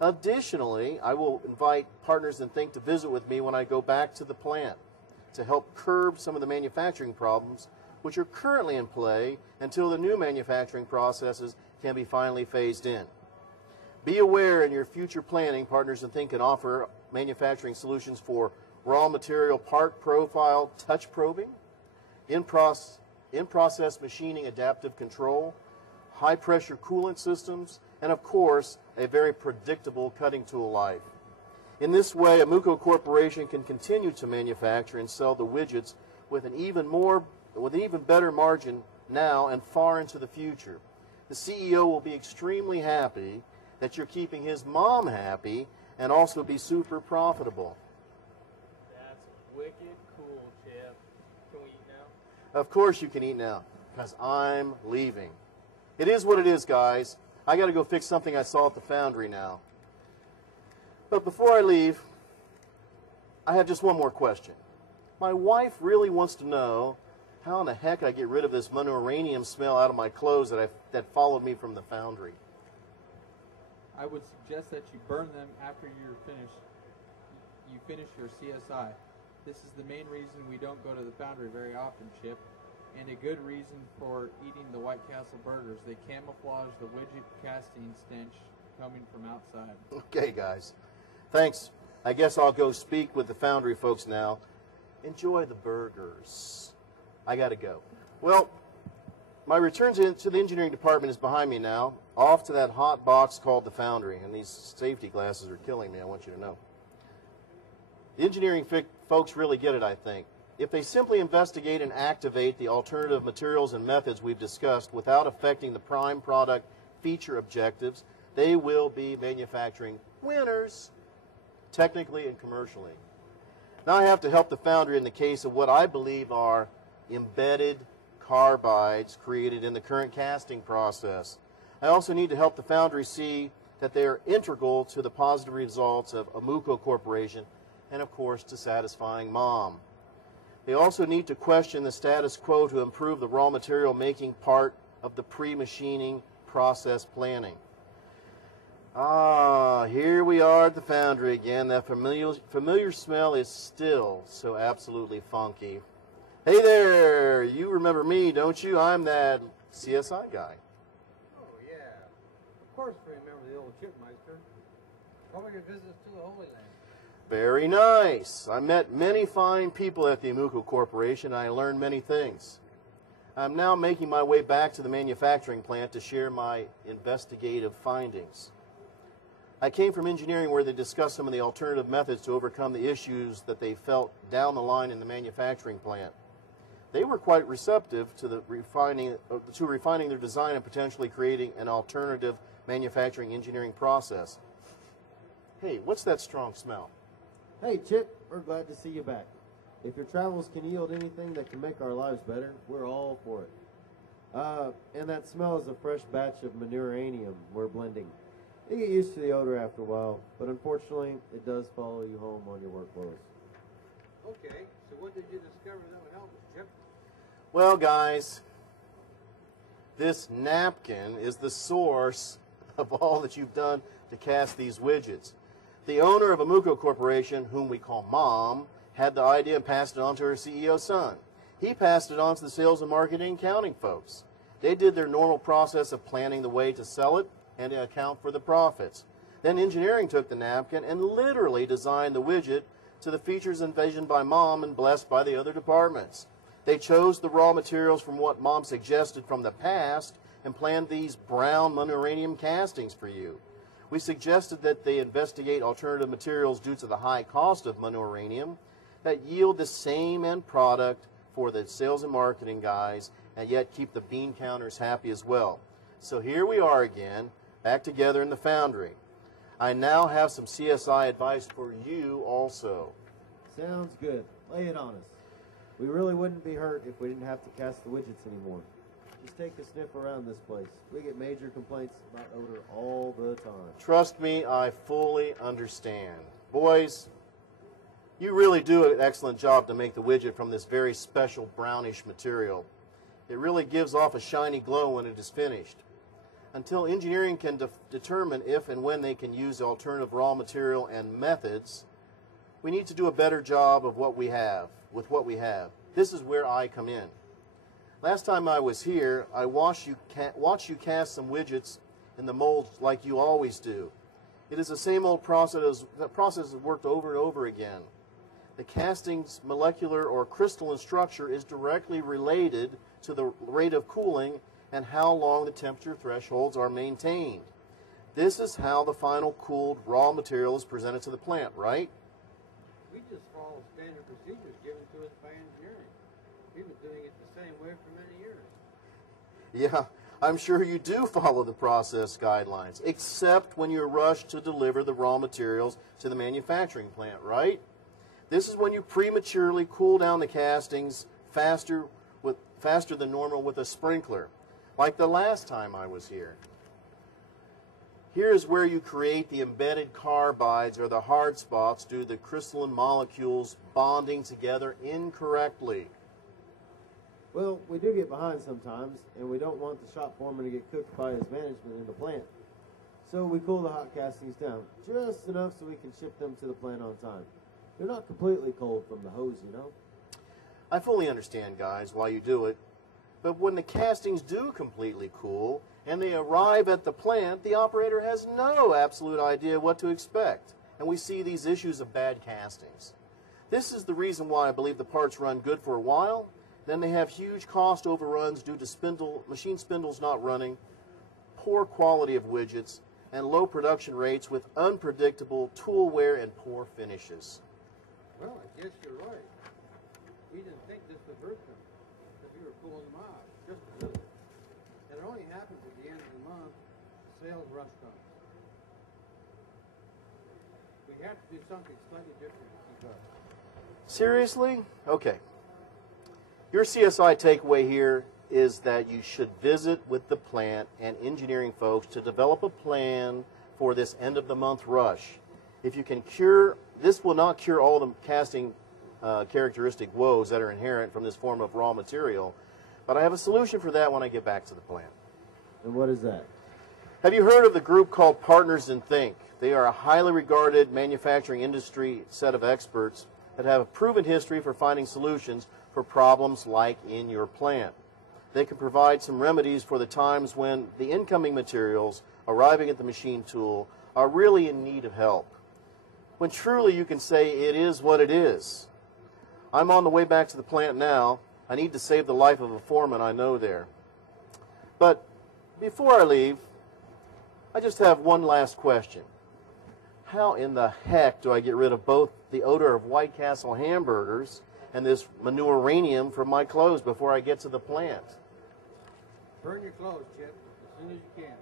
Additionally, I will invite Partners in Think to visit with me when I go back to the plant to help curb some of the manufacturing problems which are currently in play until the new manufacturing processes can be finally phased in. Be aware in your future planning, Partners in Think can offer manufacturing solutions for raw material part profile touch probing, in-process machining adaptive control, high-pressure coolant systems, and of course, a very predictable cutting tool life. In this way, Amuko Corporation can continue to manufacture and sell the widgets with an even better margin now and far into the future. The CEO will be extremely happy that you're keeping his mom happy and also be super profitable. That's wicked cool, Chip. Can we eat now? Of course you can eat now, because I'm leaving. It is what it is, guys. I got to go fix something I saw at the foundry now. But before I leave, I have just one more question. My wife really wants to know how in the heck I get rid of this monouranium smell out of my clothes that followed me from the foundry. I would suggest that you burn them after you finish your CSI. This is the main reason we don't go to the foundry very often, Chip, and a good reason for eating the White Castle burgers. They camouflage the widget casting stench coming from outside. Okay, guys. Thanks. I guess I'll go speak with the foundry folks now. Enjoy the burgers. I got to go. Well, my return to the engineering department is behind me now, off to that hot box called the foundry, and these safety glasses are killing me, I want you to know. The engineering folks really get it, I think. If they simply investigate and activate the alternative materials and methods we've discussed without affecting the prime product feature objectives, they will be manufacturing winners, technically and commercially. Now I have to help the foundry in the case of what I believe are embedded carbides created in the current casting process. I also need to help the foundry see that they are integral to the positive results of Okuma Corporation and, of course, to satisfying Mom. They also need to question the status quo to improve the raw material making part of the pre-machining process planning. Ah, here we are at the foundry again. That familiar smell is still so absolutely funky. Hey there, you remember me, don't you? I'm that CSI guy. Oh, yeah. Of course we remember the old Chipmeister. Coming to visit us to the Holy Land. Very nice. I met many fine people at the Okuma Corporation, and I learned many things. I'm now making my way back to the manufacturing plant to share my investigative findings. I came from engineering where they discussed some of the alternative methods to overcome the issues that they felt down the line in the manufacturing plant. They were quite receptive to refining their design and potentially creating an alternative manufacturing engineering process. Hey, what's that strong smell? Hey, Chip, we're glad to see you back. If your travels can yield anything that can make our lives better, we're all for it. And that smell is a fresh batch of monouranium we're blending. You get used to the odor after a while, but unfortunately, it does follow you home on your work clothes. Okay, so what did you discover that would help us, Chip? Well, guys, this napkin is the source of all that you've done to cast these widgets. The owner of Okuma Corporation, whom we call Mom, had the idea and passed it on to her CEO son. He passed it on to the sales and marketing and accounting folks. They did their normal process of planning the way to sell it and to account for the profits. Then engineering took the napkin and literally designed the widget to the features envisioned by Mom and blessed by the other departments. They chose the raw materials from what Mom suggested from the past and planned these brown monouranium castings for you. We suggested that they investigate alternative materials due to the high cost of monouranium that yield the same end product for the sales and marketing guys and yet keep the bean counters happy as well. So here we are again, back together in the foundry. I now have some CSI advice for you also. Sounds good. Lay it on us. We really wouldn't be hurt if we didn't have to cast the widgets anymore. Just take a sniff around this place. We get major complaints about odor all the time. Trust me, I fully understand. Boys, you really do an excellent job to make the widget from this very special brownish material. It really gives off a shiny glow when it is finished. Until engineering can determine if and when they can use the alternative raw material and methods, we need to do a better job of what we have, with what we have. This is where I come in. Last time I was here, I watched you cast some widgets in the molds like you always do. It is the same old process. The process is worked over and over again. The casting's molecular or crystalline structure is directly related to the rate of cooling and how long the temperature thresholds are maintained. This is how the final cooled raw material is presented to the plant, right? We just follow standard procedures given to us by engineering. We've been doing it the same way for many years. Yeah, I'm sure you do follow the process guidelines, except when you're rushed to deliver the raw materials to the manufacturing plant, right? This is when you prematurely cool down the castings faster than normal with a sprinkler, like the last time I was here. Here's where you create the embedded carbides or the hard spots due to the crystalline molecules bonding together incorrectly. Well, we do get behind sometimes, and we don't want the shop foreman to get cooked by his management in the plant. So we cool the hot castings down just enough so we can ship them to the plant on time. They're not completely cold from the hose, you know. I fully understand, guys, why you do it, but when the castings do completely cool and they arrive at the plant, the operator has no absolute idea what to expect, and we see these issues of bad castings. This is the reason why I believe the parts run good for a while, then they have huge cost overruns due to machine spindles not running, poor quality of widgets, and low production rates with unpredictable tool wear and poor finishes. Well, I guess you're right. We didn't think this would hurt them if we were pulling them off, just a little. And it only happens at the end of the month, sales rush comes. We have to do something slightly different to keep up. Seriously? Okay. Your CSI takeaway here is that you should visit with the plant and engineering folks to develop a plan for this end of the month rush. If you can this will not cure all the casting characteristic woes that are inherent from this form of raw material, but I have a solution for that when I get back to the plant. And what is that? Have you heard of the group called Partners in Think? They are a highly regarded manufacturing industry set of experts that have a proven history for finding solutions for problems like in your plant. They can provide some remedies for the times when the incoming materials arriving at the machine tool are really in need of help, when truly you can say it is what it is. I'm on the way back to the plant now. I need to save the life of a foreman I know there. But before I leave, I just have one last question. How in the heck do I get rid of both the odor of White Castle hamburgers and this manure-ranium from my clothes before I get to the plant? Burn your clothes, Chip, as soon as you can.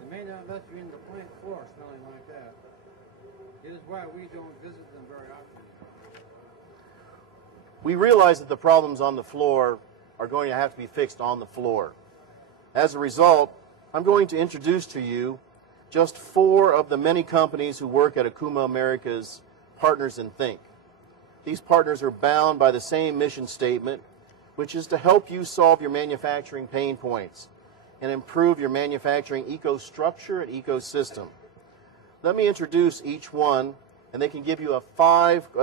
They may not let you in the plant floor smelling like that. It is why we don't visit them very often. We realize that the problems on the floor are going to have to be fixed on the floor. As a result, I'm going to introduce to you just 4 of the many companies who work at Okuma America's Partners in Think. These partners are bound by the same mission statement, which is to help you solve your manufacturing pain points and improve your manufacturing eco-structure and ecosystem. Let me introduce each one, and they can give you a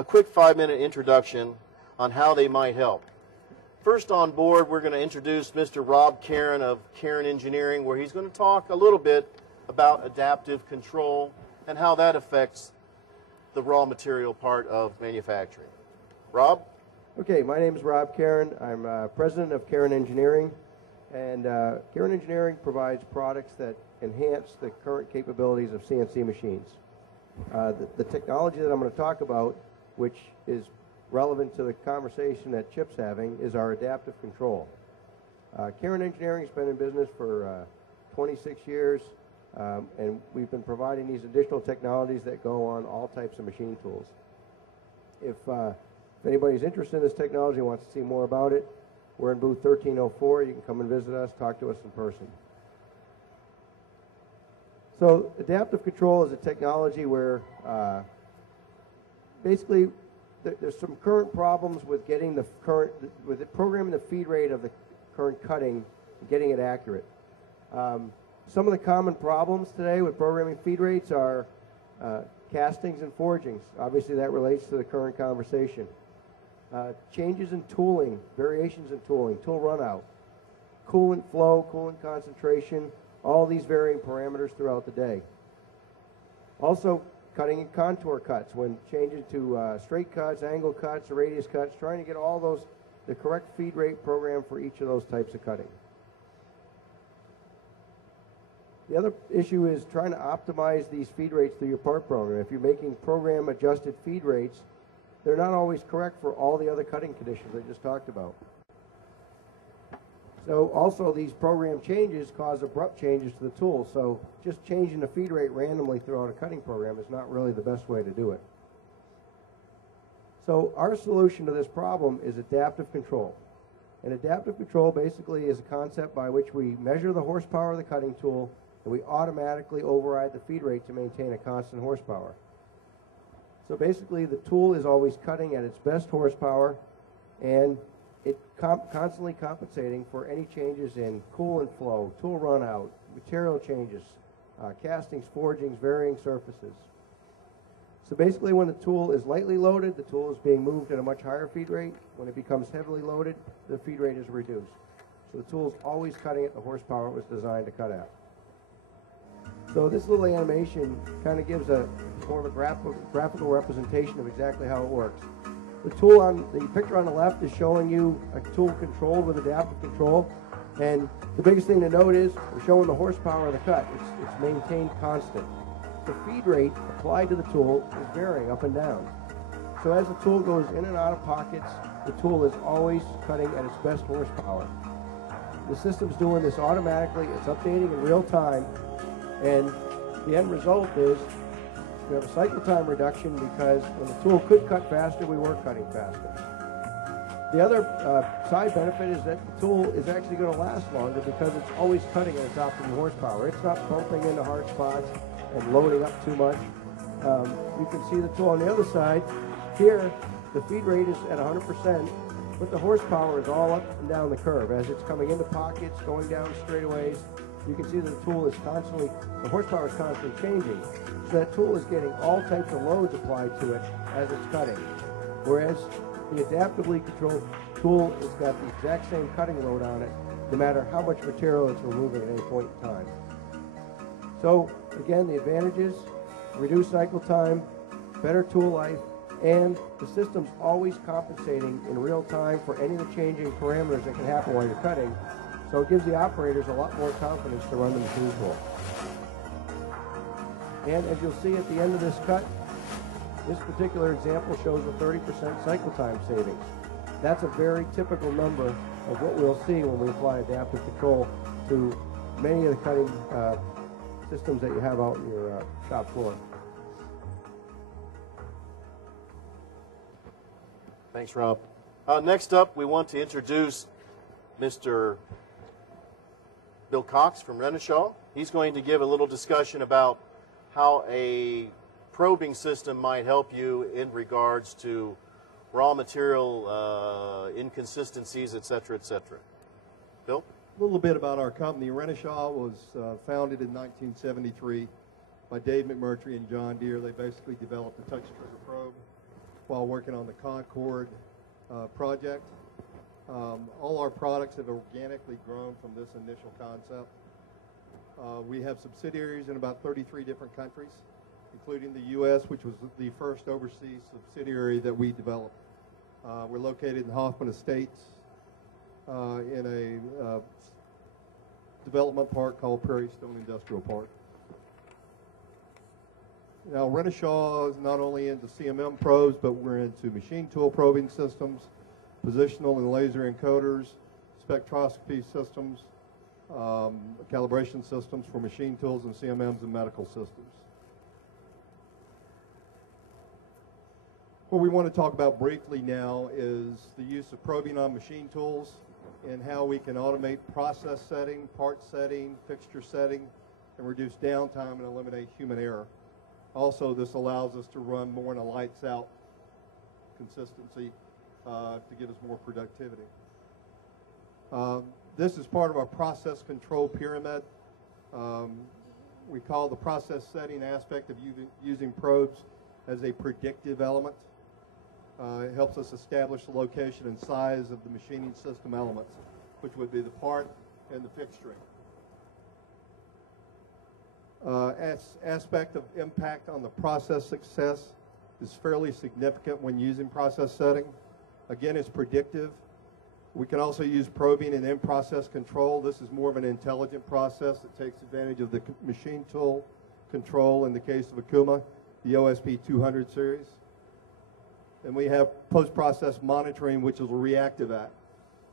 quick 5-minute introduction on how they might help. First on board, we're going to introduce Mr. Rob Karen of Karen Engineering, where he's going to talk a little bit about adaptive control and how that affects the raw material part of manufacturing. Rob? Okay, my name is Rob Karen. I'm president of Karen Engineering, and Karen Engineering provides products that enhance the current capabilities of CNC machines. The technology that I'm going to talk about, which is relevant to the conversation that Chip's having, is our adaptive control. Karen Engineering has been in business for 26 years, and we've been providing these additional technologies that go on all types of machine tools. If anybody's interested in this technology and wants to see more about it, we're in booth 1304. You can come and visit us, talk to us in person. So adaptive control is a technology where basically there's some current problems with getting with programming the feed rate of the current cutting and getting it accurate. Some of the common problems today with programming feed rates are castings and forgings. Obviously that relates to the current conversation. Changes in tooling, variations in tooling, tool runout, coolant flow, coolant concentration, all these varying parameters throughout the day. Also, cutting and contour cuts, when changing to straight cuts, angle cuts, radius cuts, trying to get all those, the correct feed rate program for each of those types of cutting. The other issue is trying to optimize these feed rates through your part program. If you're making program adjusted feed rates, they're not always correct for all the other cutting conditions I just talked about. So also these program changes cause abrupt changes to the tool. So just changing the feed rate randomly throughout a cutting program is not really the best way to do it. So our solution to this problem is adaptive control. And adaptive control basically is a concept by which we measure the horsepower of the cutting tool and we automatically override the feed rate to maintain a constant horsepower. So basically the tool is always cutting at its best horsepower and it constantly compensating for any changes in coolant flow, tool run out, material changes, castings, forgings, varying surfaces. So basically when the tool is lightly loaded, the tool is being moved at a much higher feed rate. When it becomes heavily loaded, the feed rate is reduced. So the tool is always cutting at the horsepower it was designed to cut at. So this little animation kind of gives a more of a graphical representation of exactly how it works. The tool on the picture on the left is showing you a tool controlled with adaptive control. And the biggest thing to note is we're showing the horsepower of the cut. It's maintained constant. The feed rate applied to the tool is varying up and down. So as the tool goes in and out of pockets, the tool is always cutting at its best horsepower. The system's doing this automatically. It's updating in real time. And the end result is we have a cycle time reduction because when the tool could cut faster, we were cutting faster. The other side benefit is that the tool is actually going to last longer because it's always cutting at its optimal horsepower. It's not bumping into hard spots and loading up too much. You can see the tool on the other side. Here, the feed rate is at 100%, but the horsepower is all up and down the curve. As it's coming into pockets, going down straightaways, you can see that the tool is constantly, the horsepower is constantly changing. So that tool is getting all types of loads applied to it as it's cutting. Whereas the adaptively controlled tool has got the exact same cutting load on it, no matter how much material it's removing at any point in time. So again, the advantages, reduced cycle time, better tool life, and the system's always compensating in real time for any of the changing parameters that can happen while you're cutting. So it gives the operators a lot more confidence to run the machine tool. And as you'll see at the end of this cut, this particular example shows a 30% cycle time savings. That's a very typical number of what we'll see when we apply adaptive control to many of the cutting systems that you have out in your shop floor. Thanks, Rob. Next up, we want to introduce Mr. Bill Cox from Renishaw. He's going to give a little discussion about how a probing system might help you in regards to raw material inconsistencies, et cetera, et cetera. Bill? A little bit about our company. Renishaw was founded in 1973 by Dave McMurtry and John Deere. They basically developed a touch trigger probe while working on the Concord project. All our products have organically grown from this initial concept. We have subsidiaries in about 33 different countries, including the U.S., which was the first overseas subsidiary that we developed. We're located in Hoffman Estates in a development park called Prairie Stone Industrial Park. Now, Renishaw is not only into CMM probes, but we're into machine tool probing systems, positional and laser encoders, spectroscopy systems, calibration systems for machine tools and CMMs and medical systems. What we want to talk about briefly now is the use of probing on machine tools and how we can automate process setting, part setting, fixture setting, and reduce downtime and eliminate human error. Also, this allows us to run more in a lights out consistency to give us more productivity. This is part of our process control pyramid. We call the process setting aspect of using probes as a predictive element. It helps us establish the location and size of the machining system elements, which would be the part and the fixturing. Aspect of impact on the process success is fairly significant when using process setting. Again, it's predictive. We can also use probing and in-process control. This is more of an intelligent process that takes advantage of the machine tool control in the case of Okuma, the OSP 200 series. And we have post-process monitoring, which is a reactive act.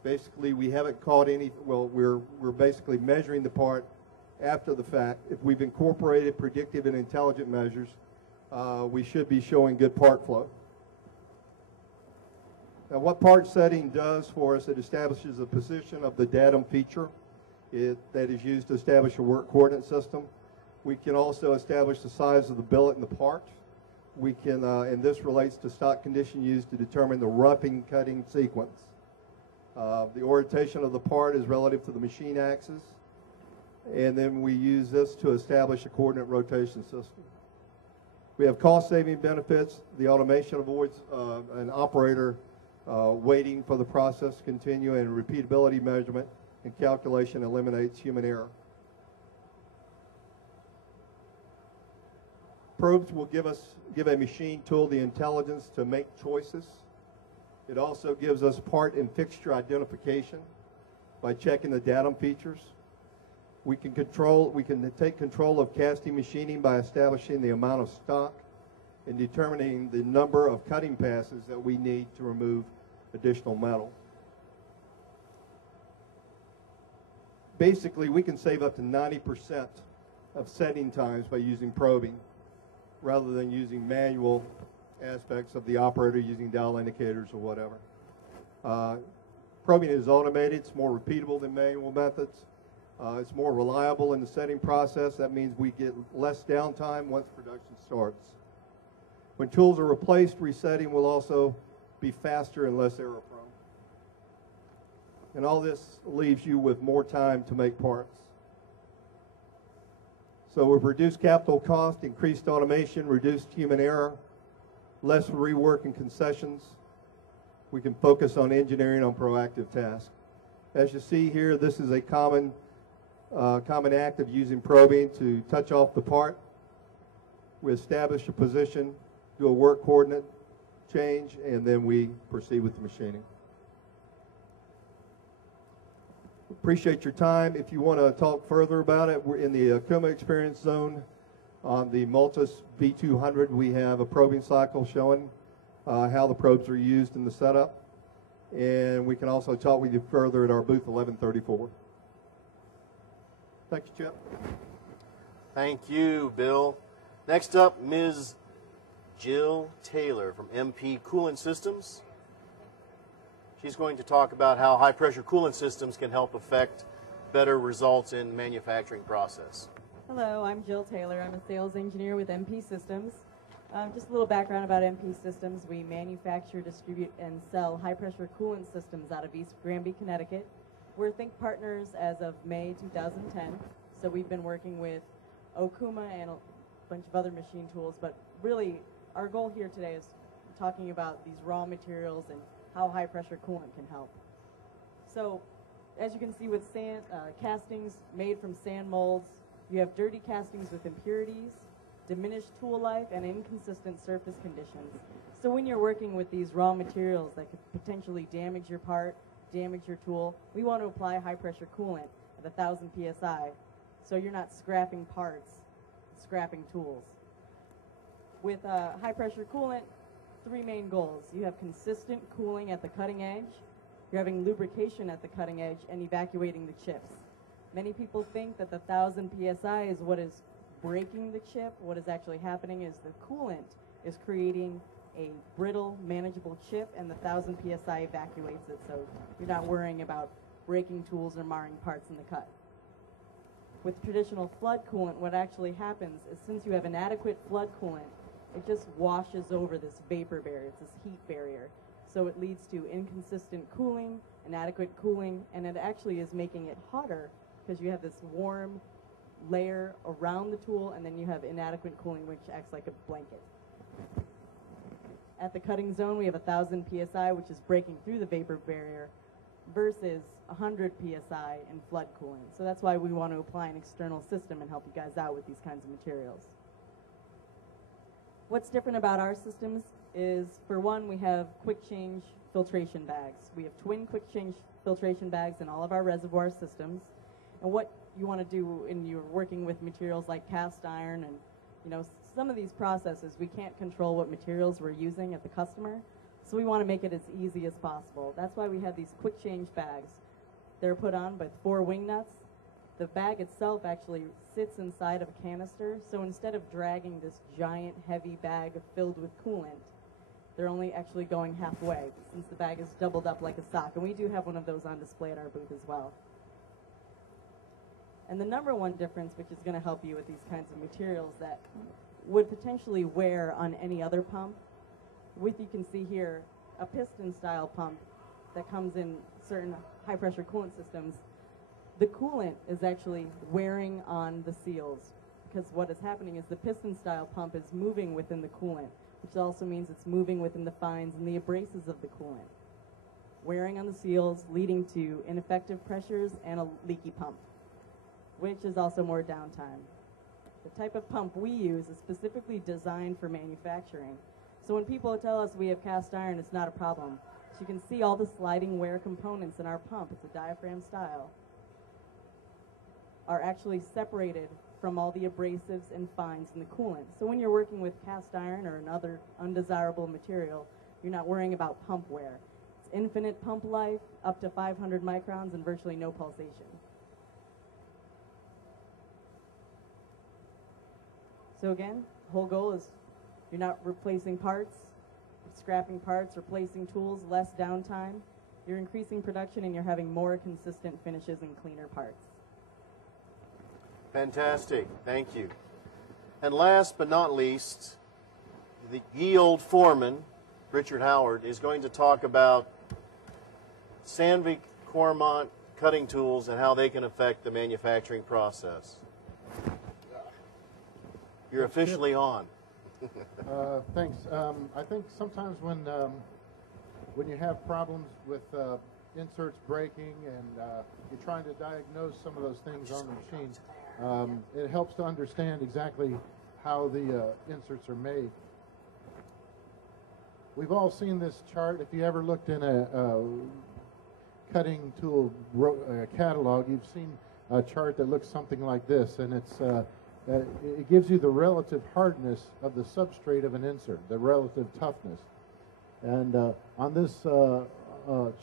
Basically, we haven't caught any, well, we're basically measuring the part after the fact. If we've incorporated predictive and intelligent measures, we should be showing good part flow. Now, what part setting does for us, it establishes the position of the datum feature that is used to establish a work coordinate system. We can also establish the size of the billet in the part. We can, and this relates to stock condition used to determine the roughing cutting sequence. The orientation of the part is relative to the machine axis, and then we use this to establish a coordinate rotation system. We have cost-saving benefits. The automation avoids an operator waiting for the process to continue, and repeatability measurement and calculation eliminates human error. Probes will give a machine tool the intelligence to make choices. It also gives us part and fixture identification by checking the datum features. We can take control of casting machining by establishing the amount of stock and determining the number of cutting passes that we need to remove additional metal. Basically, we can save up to 90% of setting times by using probing, rather than using manual aspects of the operator using dial indicators or whatever. Probing is automated. It's more repeatable than manual methods. It's more reliable in the setting process. That means we get less downtime once production starts. When tools are replaced, resetting will also be faster and less error prone. And all this leaves you with more time to make parts. So we've reduced capital cost, increased automation, reduced human error, less rework and concessions. We can focus on engineering on proactive tasks. As you see here, this is a common act of using probing to touch off the part. We establish a position, do a work coordinate change, and then we proceed with the machining. Appreciate your time. If you want to talk further about it, we're in the Okuma Experience Zone on the Multus V200. We have a probing cycle showing how the probes are used in the setup. And we can also talk with you further at our booth 1134. Thank you, Chip. Thank you, Bill. Next up, Ms. Jill Taylor from MP Coolant Systems. She's going to talk about how high-pressure coolant systems can help affect better results in the manufacturing process. Hello, I'm Jill Taylor. I'm a sales engineer with MP Systems. Just a little background about MP Systems. We manufacture, distribute, and sell high-pressure coolant systems out of East Granby, Connecticut. We're Think Partners as of May 2010, so we've been working with Okuma and a bunch of other machine tools, but really our goal here today is talking about these raw materials and how high-pressure coolant can help. So, as you can see with sand, castings made from sand molds, you have dirty castings with impurities, diminished tool life, and inconsistent surface conditions. So when you're working with these raw materials that could potentially damage your part, damage your tool, we want to apply high-pressure coolant at 1,000 psi, so you're not scrapping parts, scrapping tools. With high-pressure coolant, three main goals. You have consistent cooling at the cutting edge, you're having lubrication at the cutting edge, and evacuating the chips. Many people think that the 1,000 psi is what is breaking the chip. What is actually happening is the coolant is creating a brittle, manageable chip, and the 1,000 psi evacuates it, so you're not worrying about breaking tools or marring parts in the cut. With traditional flood coolant, what actually happens is since you have inadequate flood coolant, it just washes over this vapor barrier. It's this heat barrier. So it leads to inconsistent cooling, inadequate cooling, and it actually is making it hotter because you have this warm layer around the tool, and then you have inadequate cooling, which acts like a blanket. At the cutting zone, we have 1,000 psi, which is breaking through the vapor barrier, versus 100 psi in flood cooling. So that's why we want to apply an external system and help you guys out with these kinds of materials. What's different about our systems is, for one, we have quick change filtration bags. We have twin quick change filtration bags in all of our reservoir systems. And what you want to do when you're working with materials like cast iron and some of these processes, we can't control what materials we're using at the customer. So we want to make it as easy as possible. That's why we have these quick change bags. They're put on with 4 wing nuts. The bag itself actually sits inside of a canister, so instead of dragging this giant heavy bag filled with coolant, they're only actually going halfway since the bag is doubled up like a sock. And we do have one of those on display at our booth as well. And the number one difference, which is going to help you with these kinds of materials that would potentially wear on any other pump, you can see here a piston style pump that comes in certain high pressure coolant systems. The coolant is actually wearing on the seals because what is happening is the piston style pump is moving within the coolant, which also means it's moving within the fines and the abrasives of the coolant, wearing on the seals, leading to ineffective pressures and a leaky pump, which is also more downtime. The type of pump we use is specifically designed for manufacturing. So when people tell us we have cast iron, it's not a problem. So you can see all the sliding wear components in our pump, it's a diaphragm style, are actually separated from all the abrasives and fines in the coolant. So when you're working with cast iron or another undesirable material, you're not worrying about pump wear. It's infinite pump life, up to 500 microns and virtually no pulsation. So again, the whole goal is you're not replacing parts, scrapping parts, replacing tools, less downtime. You're increasing production and you're having more consistent finishes and cleaner parts. Fantastic. Thank you. And last but not least, the yield foreman, Richard Howard, is going to talk about Sandvik Cormont cutting tools and how they can affect the manufacturing process. You're officially on. Thanks. I think sometimes when you have problems with inserts breaking and you're trying to diagnose some of those things on the machine, it helps to understand exactly how the inserts are made. We've all seen this chart. If you ever looked in a cutting tool catalog, you've seen a chart that looks something like this, and it gives you the relative hardness of the substrate of an insert, the relative toughness. And on this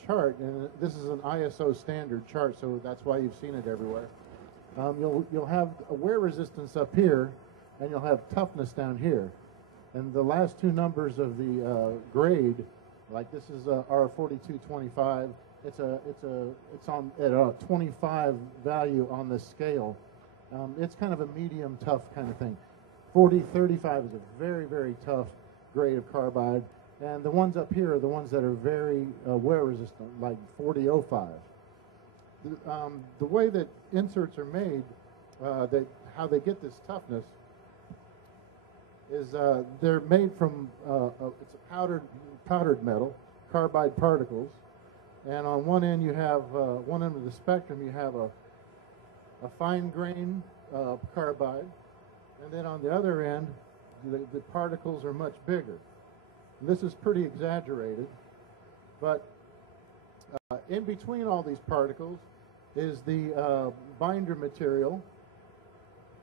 chart, and this is an ISO standard chart, so that's why you've seen it everywhere. You'll have a wear resistance up here, and you'll have toughness down here. And the last two numbers of the grade, like this is R4225, it's on at a 25 value on the scale. It's kind of a medium tough kind of thing. 4035 is a very, very tough grade of carbide. And the ones up here are the ones that are very wear resistant, like 4005. The way that inserts are made, how they get this toughness, is they're made from, it's a powdered metal, carbide particles. And on one end you have, one end of the spectrum you have a fine grain carbide, and then on the other end the particles are much bigger. And this is pretty exaggerated, but in between all these particles is the binder material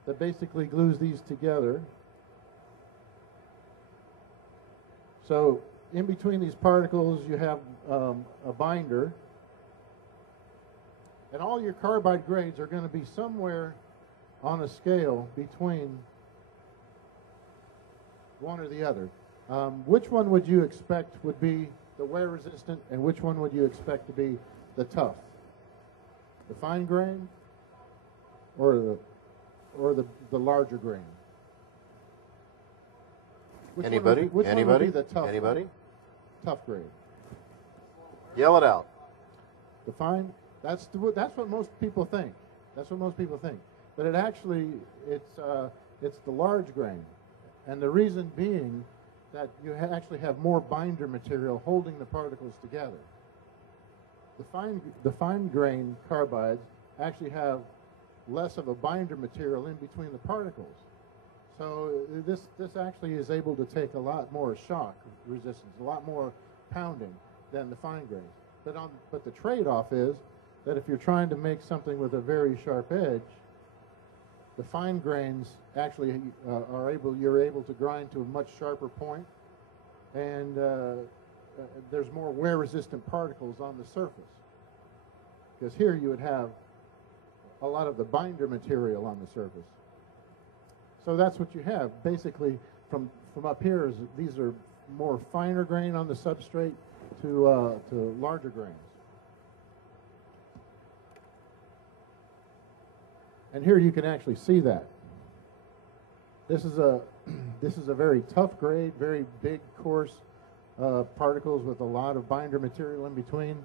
that basically glues these together. So in between these particles you have a binder. And all your carbide grades are going to be somewhere on a scale between one or the other. Which one would you expect would be the wear resistant, and which one would you expect to be the tough? The fine grain or the larger grain? Anybody? Which one would be the tough? Anybody? One? Tough grade. Yell it out. The fine. That's what most people think. That's what most people think. But it actually, it's the large grain. And the reason being that you actually have more binder material holding the particles together. The fine grain carbides actually have less of a binder material in between the particles. So this actually is able to take a lot more shock resistance, a lot more pounding than the fine grains. But the trade-off is that if you're trying to make something with a very sharp edge, the fine grains actually you're able to grind to a much sharper point, and there's more wear-resistant particles on the surface. Because here you would have a lot of the binder material on the surface. So that's what you have. Basically, from up here, these are more finer grain on the substrate to larger grains. And here you can actually see that. This is a very tough grade, very big, coarse particles with a lot of binder material in between,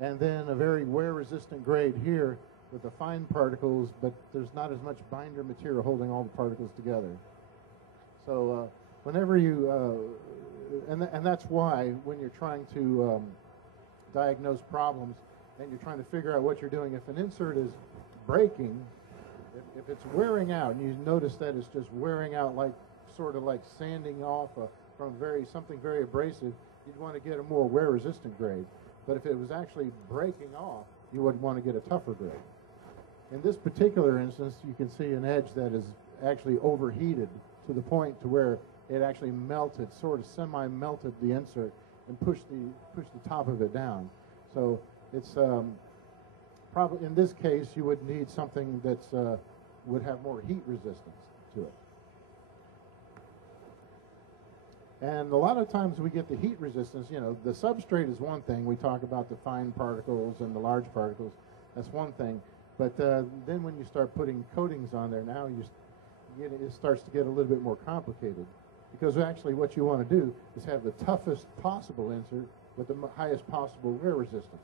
and then a very wear-resistant grade here with the fine particles, but there's not as much binder material holding all the particles together. So whenever you, and that's why when you're trying to diagnose problems and you're trying to figure out what you're doing, if an insert is breaking, if it's wearing out, and you notice that it's just wearing out like sort of like sanding off from something very abrasive, you'd want to get a more wear-resistant grade. But if it was actually breaking off, you would want to get a tougher grade. In this particular instance, you can see an edge that is actually overheated to the point to where it actually melted, sort of semi-melted the insert and pushed the top of it down. So it's probably, in this case, you would need something that's would have more heat resistance to it. And a lot of times we get the heat resistance, you know, the substrate is one thing. We talk about the fine particles and the large particles. That's one thing. But then when you start putting coatings on there, now it starts to get a little bit more complicated. Because actually what you want to do is have the toughest possible insert with the highest possible wear resistance.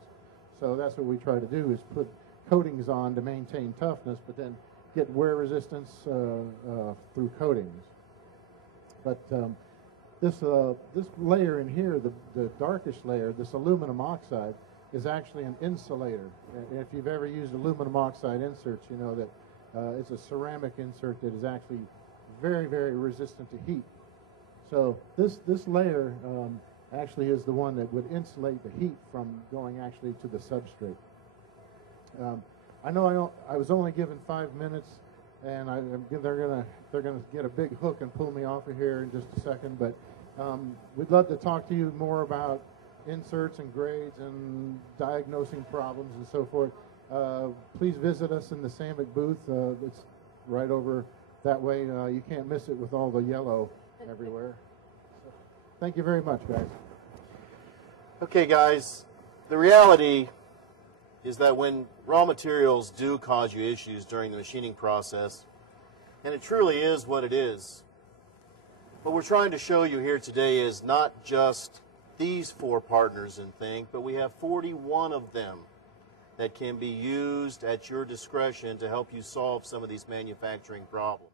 So that's what we try to do, is put coatings on to maintain toughness, but then get wear resistance through coatings. But this layer in here, the darkish layer, this aluminum oxide, is actually an insulator. And if you've ever used aluminum oxide inserts, you know that it's a ceramic insert that is actually very, very resistant to heat. So this layer actually is the one that would insulate the heat from going actually to the substrate. I know I was only given 5 minutes, and they're gonna get a big hook and pull me off of here in just a second. But we'd love to talk to you more about inserts and grades and diagnosing problems and so forth. Please visit us in the SAMIC booth. It's right over that way. You can't miss it with all the yellow everywhere. So, thank you very much, guys. Okay, guys, the reality is that when raw materials do cause you issues during the machining process, and it truly is what it is, what we're trying to show you here today is not just these 4 partners in Think, but we have 41 of them that can be used at your discretion to help you solve some of these manufacturing problems.